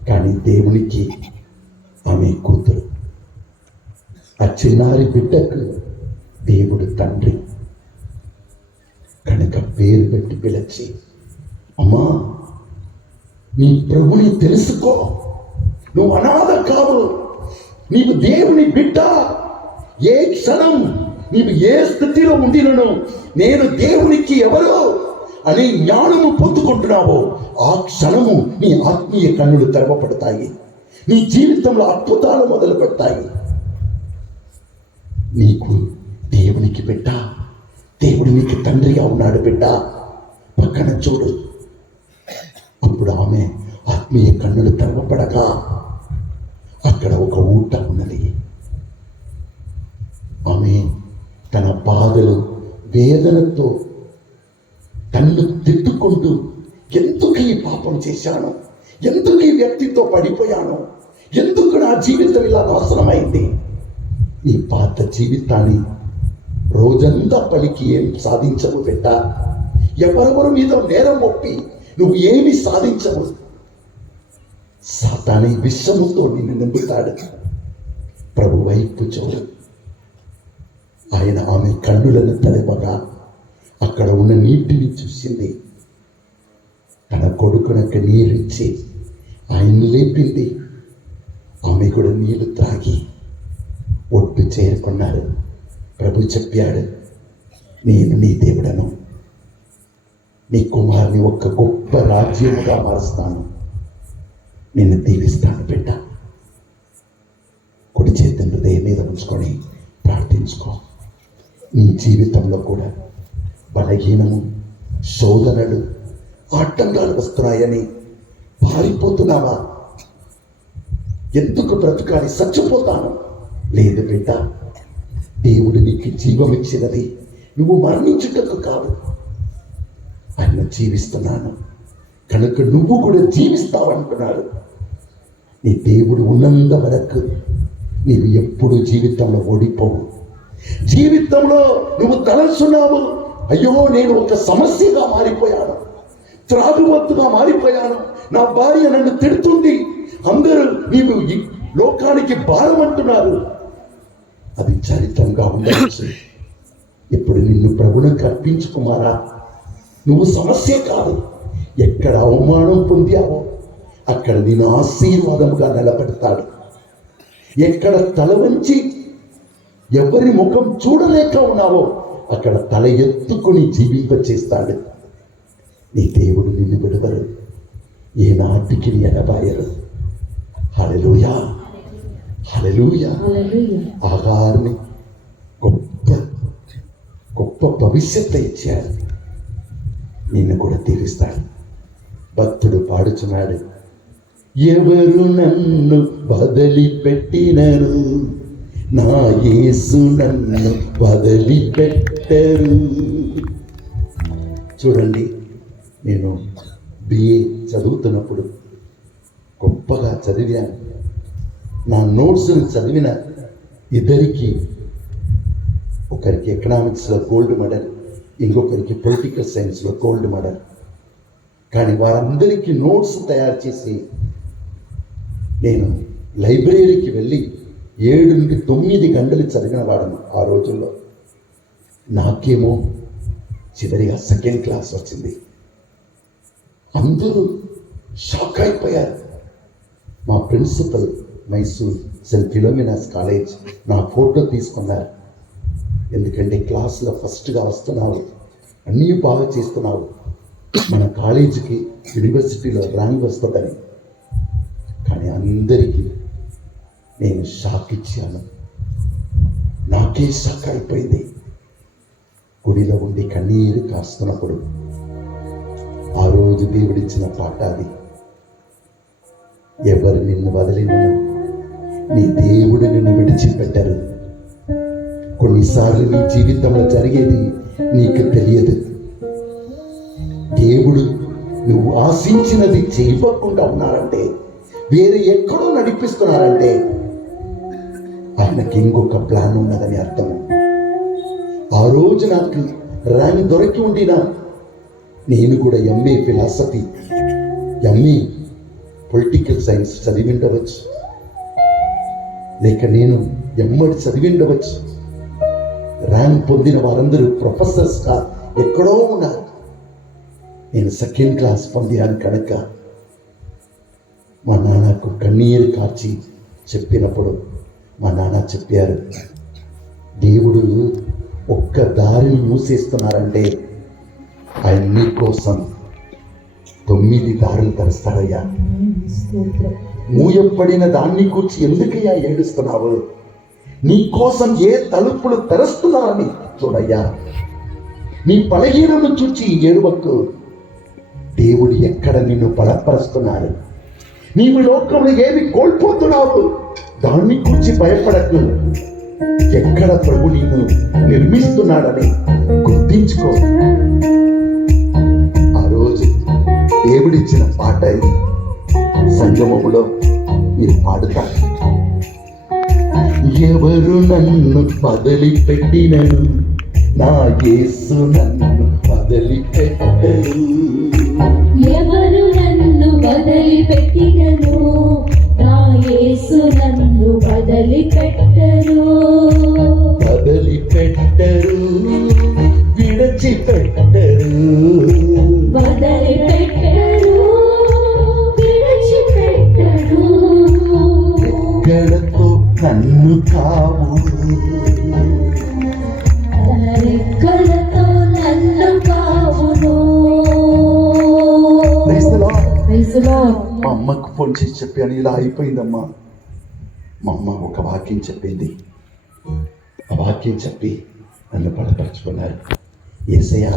కానీ దేవునికి ఆమె కూతురు. ఆ చిన్నారి బిడ్డకు దేవుడు తండ్రి కనుక పేరు పెట్టి పిలిచి, అమ్మా నీ ప్రభుని తెలుసుకో, నువ్వు అనాథ కావు, నీవు దేవుని బిడ్డ. ఏ క్షణం నీవు ఏ స్థితిలో ఉండినను నేను దేవునికి ఎవరు అనే జ్ఞానము పొందుకుంటున్నావో ఆ క్షణము నీ ఆత్మీయ కన్నులు తెరవబడతాయి, నీ జీవితంలో అద్భుతాలు మొదలు పెడతాయి. నీకు దేవునికి బిడ్డ, దేవుడు నీకు తండ్రిగా ఉన్నాడు బిడ్డ, పక్కన చూడు. అప్పుడు ఆమె ఆత్మీయ కన్నులు తెరవబడగా అక్కడ ఒక ఊట ఉన్నది. ఆమె తన బాధలు వేదనతో తన్ను తిట్టుకుంటూ, ఎందుకు ఈ పాపం చేశాను, ఎందుకు ఈ వ్యక్తితో పడిపోయాను, ఎందుకు నా జీవితం ఇలా నాశనమైంది. నీ పాత జీవితాన్ని రోజంతా పలికి ఏం సాధించవు బిడ్డ. ఎవరెవరి మీద నేరం ఒప్పి నువ్వు ఏమి సాధించవు. సాతానే విషముతో నిన్ను నింపుతాడు. ప్రభు వైపు చూడు. ఆయన ఆమె కన్నులను తలపగా అక్కడ ఉన్న నీటిని చూసింది. తన కొడుకునకు నీరిచ్చి ఆయన్ని లేపింది. ఆమె కూడా నీళ్లు త్రాగి ఒడ్డు చేరుకున్నారు. ప్రభు చెప్పాడు, నేను నీ దేవుడను, నీ కుమారుని ఒక గొప్ప రాజ్యముగా మారుస్తాను, నిన్ను దీవిస్తాను బిడ్డ. కుడి చేతిని హృదయం మీద ఉంచుకొని ప్రార్థించుకో. నీ జీవితంలో కూడా బలహీనము, శోధనలు, ఆటంకాలు వస్తున్నాయని పారిపోతున్నావా? ఎందుకు బ్రతకాలి, చచ్చిపోతాను? లేదు బిడ్డ, దేవుడు నీకు జీవం ఇచ్చినది నువ్వు మరణించుటకు కాదు, ఆయన జీవిస్తున్నాను కనుక నువ్వు కూడా జీవిస్తావంటున్నాడు. నీ దేవుడు ఉన్నంత వరకు నీవు ఎప్పుడు జీవితంలో ఓడిపోవు. జీవితంలో నువ్వు తలచున్నావు, అయ్యో నేను ఒక సమస్యగా మారిపోయాను, త్రాగుబోతుగా మారిపోయాను, నా భార్య నన్ను తిడుతుంది, అందరూ నీవు లోకానికి భారం అంటున్నారు. అది చరిత్రంగా ఉండవచ్చు. ఇప్పుడు నిన్ను ప్రభువునికి అర్పించుకుమారా, నువ్వు సమస్య కాదు. ఎక్కడ అవమానం పొందావో అక్కడ నేను ఆశీర్వాదముగా నిలబెడతాడు. ఎక్కడ తల వంచి ఎవరి ముఖం చూడలేక ఉన్నావో అక్కడ తల ఎత్తుకొని జీవింపచేస్తాడు. నీ దేవుడు నిన్ను విడుదలు, ఏ నాటికి నీ ఎడబాయరు. హల్లెలూయా, హల్లెలూయా. ఆగారిని గొప్ప గొప్ప భవిష్యత్తు ఇచ్చాడు, నిన్ను కూడా తీరుస్తాడు. భక్తుడు పాడుచున్నాడు, ఎవరు నన్ను వదిలిపెట్టినరు, నా యేసు నన్ను వదిలిపెట్టరు. చూడండి, నేను బిఏ చదువుతున్నప్పుడు గొప్పగా చదివాను. నా నోట్స్ని చదివిన ఇద్దరికి, ఒకరికి ఎకనామిక్స్లో గోల్డ్ మెడల్, ఇంకొకరికి పొలిటికల్ సైన్స్లో గోల్డ్ మెడల్. కానీ వారందరికీ నోట్స్ తయారు చేసి నేను లైబ్రరీకి వెళ్ళి 7 నుండి 9 గంటలు చదివిన వాడను ఆ రోజుల్లో. నాకేమో చివరిగా 2nd క్లాస్ వచ్చింది. అందరూ షాక్ అయిపోయారు. మా ప్రిన్సిపల్ మైసూర్ సెయింట్ ఫిలోమినాస్ కాలేజ్ నా ఫోటో తీసుకున్నారు. ఎందుకంటే క్లాస్లో ఫస్ట్గా వస్తున్నావు, అన్నీ బాగా చేస్తున్నావు, మన కాలేజీకి యూనివర్సిటీలో ర్యాంక్ వస్తుందని. కానీ అందరికీ నేను షాక్ ఇచ్చాను. నాకే షాక్ అయిపోయింది. గుడిలో ఉండి కన్నీరు కాస్తున్నప్పుడు ఆ రోజు దేవుడిచ్చిన పాట అది. ఎవరు నిన్ను వదిలినను నీ దేవుడు నిన్ను విడిచిపెట్టరు. కొన్నిసార్లు నీ జీవితంలో జరిగేది నీకు తెలియదు. దేవుడు నువ్వు ఆశించినది చేయకుండా ఉన్నారంటే, వేరే ఎక్కడో నడిపిస్తున్నారంటే ఆయనకి ఇంకొక ప్లాన్ ఉన్నదని అర్థం. ఆ రోజు నాకు ర్యాంక్ దొరికి ఉండినా నేను కూడా MA philosophy, MA political science చదివి ఉండవచ్చు, లేక నేను ఎంఎడ్ చదివి ఉండవచ్చు. ర్యాంక్ పొందిన వారందరూ ప్రొఫెసర్స్గా ఎక్కడో ఉన్నారు. నేను 2nd క్లాస్ పొందాను కనుక మా నాన్నకు కన్నీరు కార్చి చెప్పినప్పుడు మా నాన్న చెప్పారు, దేవుడు ఒక్క దారిని మూసేస్తున్నారంటే ఆయన నీ కోసం 9 దారులు తెరుస్తారయ్యా. మూయపడిన దాన్ని కూర్చి ఎందుకయ్యా ఏడుస్తున్నావు? నీ కోసం ఏ తలుపులు తెరుస్తున్నారని చూడయ్యా. నీ బలహీనను చూచి ఏడువకు. దేవుడు ఎక్కడ నిన్ను బలపరుస్తున్నారు. నీవు లోకంలో ఏమి కోల్పోతున్నావు దాన్ని కూర్చి భయపడకు. ఎక్కడ ప్రభు నిన్ను నిర్మిస్తున్నాడని గుర్తించుకో. ఆ రోజు దేవుడిచ్చిన పాట ఇది. సంగమములో మీరు పాడుతారు. ఎవరు నన్ను వదిలిపెట్టినను నా యేసు నన్ను వదిలిపెట్టరు. ఎవరు నన్ను వదిలిపెట్టినను నా యేసు నన్ను వదిలిపెట్టరు. వదిలిపెట్టరు, విడిచిపెట్టరు. వదిలిపెట్టరు, విడిచిపెట్టరు. రెక్కలతో నన్ను కావును, తన రెక్కలతో నన్ను కావును. Praise the Lord. మా అమ్మకు ఫోన్ చేసి చెప్పాను, ఇలా అయిపోయిందమ్మా. మా అమ్మ ఒక వాక్యం చెప్పింది. ఆ వాక్యం చెప్పి నన్ను బలపరుచుకున్నారు. యేసయ్య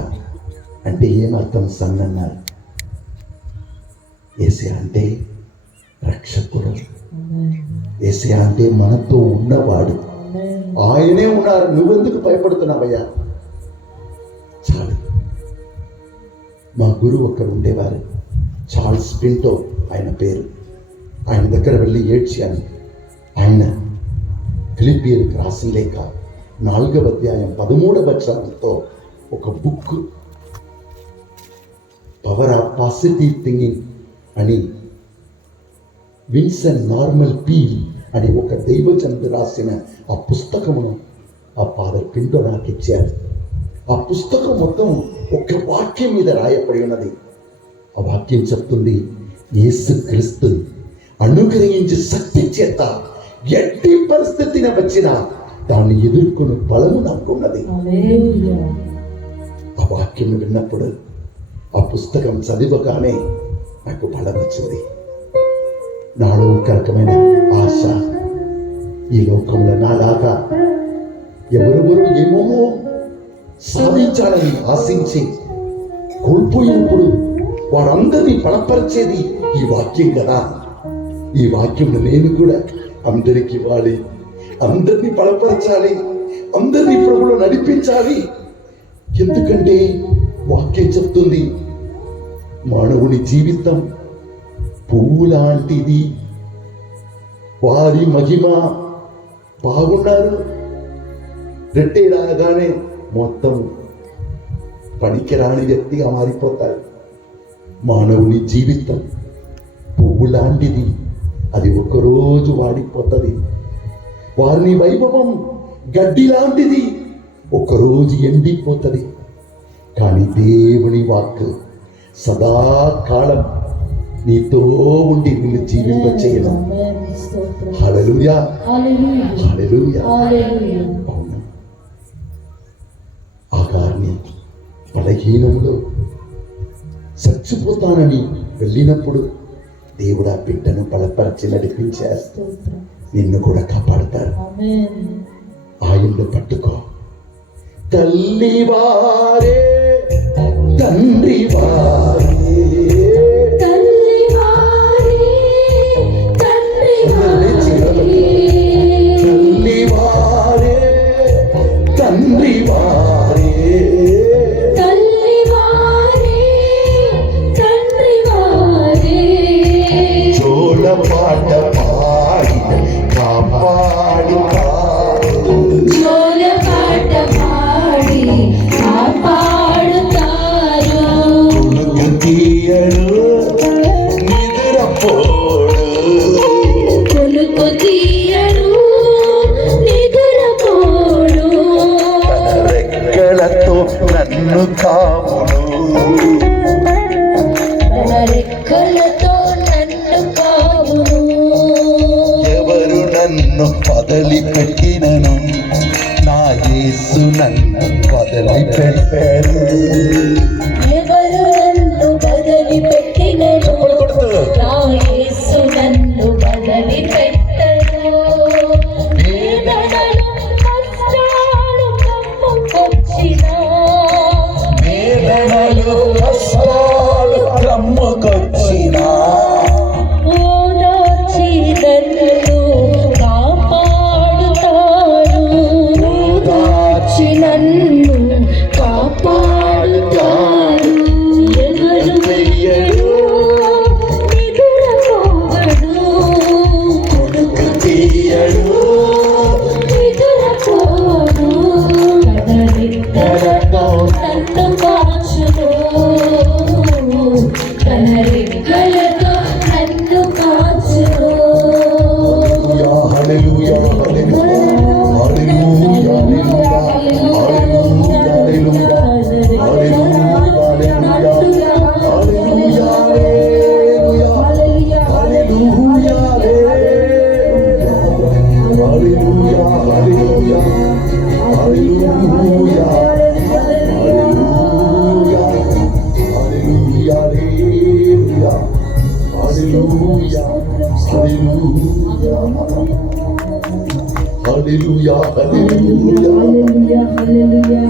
అంటే ఏమర్థం సన్ అన్నారు. యేసయ్య అంటే రక్షకుడు. యేసయ్య అంటే మనతో ఉన్నవాడు. ఆయనే ఉన్నారు, నువ్వెందుకు భయపడుతున్నావయ్యా? చాలు. మా గురువు ఒకరు ఉండేవారు, చార్ల్స్ పింటో ఆయన పేరు. ఆయన దగ్గర వెళ్ళి ఏడ్చాను. ఆయన ఫిలిప్పీయులకు రాసిన లేఖ 4వ అధ్యాయం 13వ వచనంతో ఒక book, power of positive thinking అని విన్సెంట్ నార్మల్ పీల్ అని ఒక దైవజనుడు రాసిన ఆ పుస్తకమును ఆ ఫాదర్ పింటో నాకు ఇచ్చారు. ఆ పుస్తకం మొత్తం ఒక వాక్యం మీద రాయబడి ఉన్నది. ఆ వాక్యం చెప్తుంది, యేసుక్రీస్తు అనుగ్రహించి శక్తి చేత ఎట్టి పరిస్థితిని వచ్చినా దాన్ని ఎదుర్కొనే బలము నాకున్నది. ఆ వాక్యం విన్నప్పుడు, ఆ పుస్తకం చదివగానే నాకు బలం వచ్చింది. నాలో ఒక రకమైన ఆశ. ఈ లోకంలో నాలాగా ఎవరెవరు ఏమేమో సాధించాలని ఆశించి కోల్పోయినప్పుడు వారందరినీ బలపరిచేది ఈ వాక్యం కదా. ఈ వాక్యం నేను కూడా అందరికి ఇవ్వాలి, అందరినీ బలపరచాలి, అందరినీ ప్రభువులో నడిపించాలి. ఎందుకంటే వాక్యం చెప్తుంది, మానవుని జీవితం పువ్వు లాంటిది, వారి మహిమ. బాగున్నారు, రెట్టే రాగానే మొత్తం పనికిరాని వ్యక్తిగా మారిపోతారు. మానవుని జీవితం పువ్వు లాంటిది, అది ఒక్కరోజు వాడిపోతుంది. వారి వైభవం గడ్డి లాంటిది, ఒక్కరోజు ఎండిపోతుంది. కానీ దేవుని వాక్ సదాకాలం నీతో ఉండి నిన్ను జీవింపచేయడం. హల్లెలూయా, హల్లెలూయా. అవును, ఆగారిని బలహీనంలో చచ్చిపోతానని వెళ్ళినప్పుడు దేవుడు ఆ బిడ్డను బలపరిచి నడిపించారు. నిన్ను కూడా కాపాడతారు. ఆయన్ను పట్టుకో. తల్లి వారే తండ్రి వారే తల్లి వారే తండ్రి వారే తల్లి వారే తండ్రి వారే తల్లి వారే తండ్రి వారే జోల పాట పాడి కాపాడుతారు. జోల పాట పాడి కాపాడుతారు. కొలుకు తీయడు నిద్రపోడు, కొలుకు తీయడు నిద్రపోడు. తన రెక్కలతో నన్ను కావుడు. తన రెక్కలతో నన్ను కావును. ఎవరు నన్ను వదిలిపెట్టినను, నా యేసు నన్ను వదిలిపెట్టారు. ఎవరు నన్ను వదిలిపెట్టినను, నా యేసు నన్ను వదిలిపెట్టను. వేదనలు కష్టాలు కమ్ముకొచ్చినా, వేదనలు కష్టాలు రమ్ముకొచ్చినా, ఓదార్చి నన్ను కాపాడుతారు. ఓదార్చి నన్ను కాపాడుతారు. ఎవరు వెయ్యడు నిద్రపోవడు, కొడుకు తీయడు నిద్రపోడు. తన రెక్కలతో నన్ను కాచును. తన రెక్కలతో నన్ను కాచును. హల్లెలూయా, హల్లెలూయా, హల్లెలూయా, హల్లెలూయా, హల్లెలూయా, హల్లెలూయా, హల్లెలూయా, హల్లెలూయా, హల్లెలూయా, హల్లెలూయా, హల్లెలూయా, హల్లెలూయా, హల్లెలూయా, హల్లెలూయా, హల్లెలూయా, హల్లెలూయా, హల్లెలూయా, హల్లెలూయా.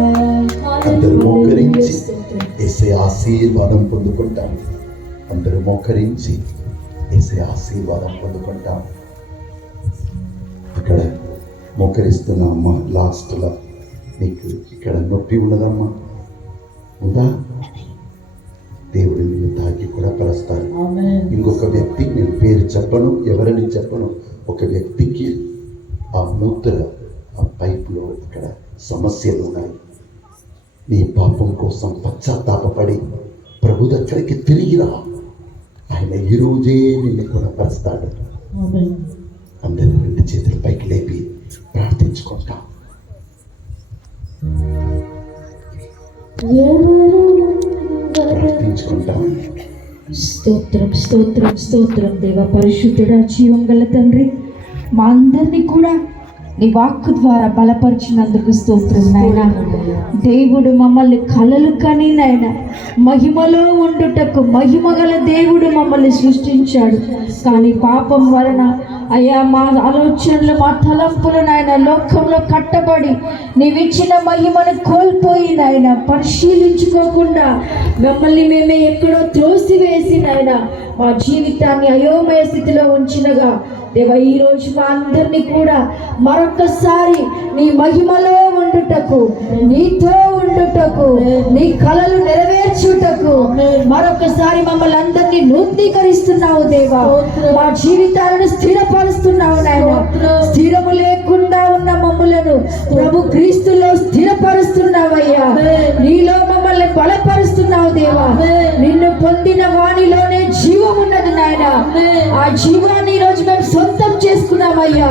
అందరూ మోకరించి యేసయ్య ఆశీర్వాదం పొందుకుంటాం. అందరూ మోకరించి యేసయ్య ఆశీర్వాదం పొందుకుంటాం. ఇక్కడ మోకరిస్తున్న అమ్మ, లాస్ట్లో నీకు ఇక్కడ నొప్పి ఉన్నదమ్మా, ఉందా? దేవుడు నిన్ను తాకి కూడా పరుస్తారు. ఇంకొక వ్యక్తి, నేను పేరు చెప్పను, ఎవరని చెప్పను, ఒక వ్యక్తికి ఆ మూత్ర ఆ పైపులో ఇక్కడ సమస్యలు ఉన్నాయి. నీ పాపం కోసం పశ్చాత్తాపడి ప్రభు దగ్గరికి తిరిగిరా. ఆయన ఈరోజే నిన్ను కూడా పరుస్తాడు. అందరూ రెండు చేతుల పైకి లేపి ప్రార్థించుకుంటాం. ప్రార్థించుకుంటాం. స్తోత్రం స్తోత్రం స్తోత్రం. దేవ పరిశుద్ధుడా, జీవం గల తండ్రి, మా అందరినీ కూడా నీ వాక్కు ద్వారా బలపరిచినందుకు స్తోత్రం నాయన. దేవుడు మమ్మల్ని కలలు కని నాయన మహిమలో ఉండుటకు మహిమగల దేవుడు మమ్మల్ని సృష్టించాడు. కానీ పాపం వలన అయ్యా మా ఆలోచనలు, మా తలంపులు నాయన లోకంలో కట్టబడి నీవిచ్చిన మహిమను కోల్పోయి నాయన పరిశీలించుకోకుండా మమ్మల్ని మేమే ఎక్కడో త్రోసివేసి నాయన మా జీవితాన్ని అయోమయ స్థితిలో ఉంచినగా దేవ, ఈరోజు మా అందరినీ కూడా మరొకసారి నీ మహిమలో ఉండుటకు, నీతో ఉండుటకు, నీ కలలు నెరవేర్చుటకు మరొకసారి మమ్మల్ని అందరినీ నూతనీకరిస్తున్నావు దేవా. మా జీవితాలను స్థిరపరుస్తున్నావు నాయన. స్థిరము లేకుండా ఉన్న మమ్ములను ప్రభు క్రీస్తులో స్థిరపరుస్తున్నావయ్యా. నీలో మమ్మల్ని బలపరుస్తున్నావు దేవా. నిన్ను పొందిన వాణిలోనే జీవం ఉన్నది నాయన. ఆ జీవాన్ని ఈరోజు మేము చెల్లిస్తున్నామయ్యా.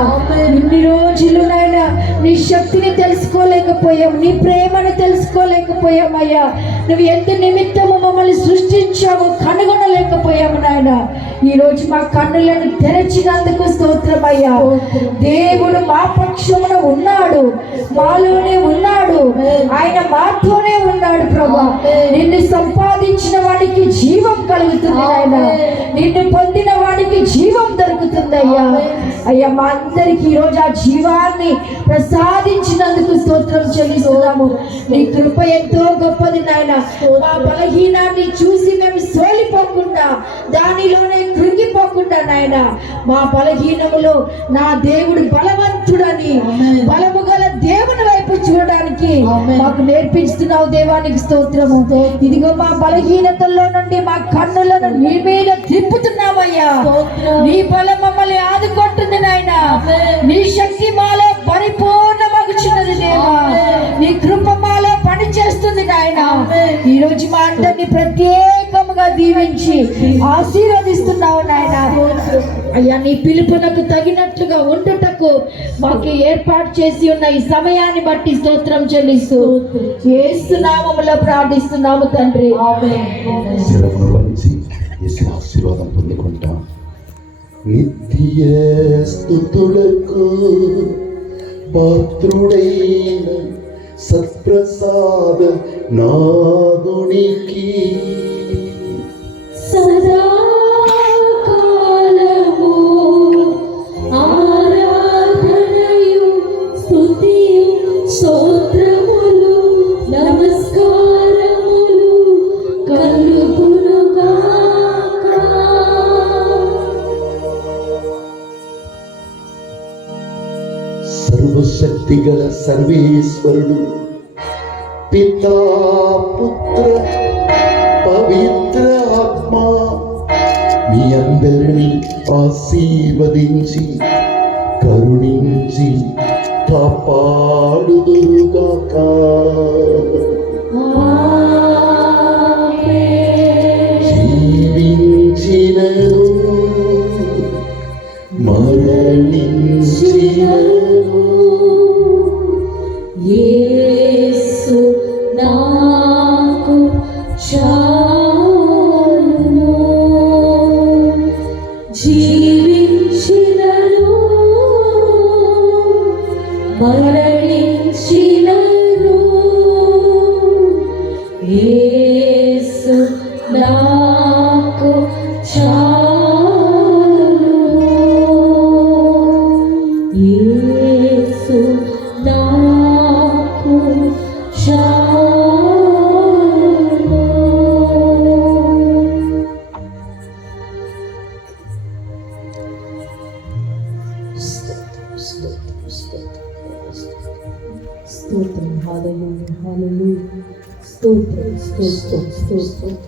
ఇన్ని రోజులు నాయన నీ శక్తిని తెలుసుకోలేకపోయాం, నీ ప్రేమను తెలుసుకోలేకపోయామయ్యా. నువ్వు ఎంత నిమిత్తము మమ్మల్ని సృష్టించావో కనుగొనలేకపోయాము నాయన. ఈ రోజు మా కన్నులను తెరచినందుకు స్తోత్రమయ్యా. దేవుడు మా పక్షమున ఉన్నాడు, మాలోనే ఉన్నాడు, ఆయన మాతోనే ఉన్నాడు ప్రభా. నిన్ను సంపాదించిన వాడికి జీవం కలుగుతుంది నాయన, నిన్ను పొందిన వాడికి జీవం దొరుకుతుందయ్యా. అయ్యా మా అందరికి ఈరోజు ఆ జీవాన్ని ప్రసాదించినందుకు స్తోత్రం చెల్లిస్తున్నాము. నీ కృప ఎంతో గొప్పది నాయన. మా బలహీనాన్ని చూసి మేము సోలిపోకుండా, దానిలోనే కృంగిపోకుండా నాయన, మా బలహీనములో నా దేవుడు బలవంతుడని, బలము గల దేవుని వైపు చూడడానికి మాకు నేర్పిస్తున్నావు. దేవానికి స్తోత్రము. ఇదిగో మా బలహీనతల్లో నుండి మా కన్నులను నీ మీద తిప్పుతున్నామయ్యా. నీ బలం మమ్మల్ని ఆదుకుంటుంది నాయన. నీ శక్తి మాలో పరిపూర్ణమగుచున్నది దేవా. నీ కృప మాలో పని చేస్తుంది నాయన. ఈ రోజు మా అందరిని ప్రత్యేకముగా దీవించి ఆశీర్వదిస్తున్నావు నాయన. అయ్యా నీ పిలుపునకు తగినట్లుగా ఉండుటకు మాకు ఏర్పాటు చేసి ఉన్న ఈ సమయాన్ని బట్టి స్తోత్రం చెల్లిస్తూ యేసు నామములో ప్రార్థిస్తున్నాము తండ్రి. శిరమును వంచి యేసు ఆశీర్వాదం పొందుకుంటాం. నిత్య స్తుతులకు పాత్రుడైన సత్ప్రసాద నాదునికి సదాకాలము ఆరాధనయు స్తుతియు స్తోత్రములు నమస్కారములు కలుగునుగాక. సర్వశక్తి గల సర్వేశ్వరుడు పితా పుత్ర పవిత్ర ఆత్మ మీ అందరినీ ఆశీర్వదించి కరుణించి కాపాడుదురుగాక. జీవించినను మరణించినను యేసు నాకు చాలును. జీవించినను మరణించినను యేసు నాకు చాలును. యేసు నాకు చాలును. స్తోత్రం. హల్లెలూయా, హల్లెలూయా. స్తోత్రం, స్తోత్రం, స్తోత్రం.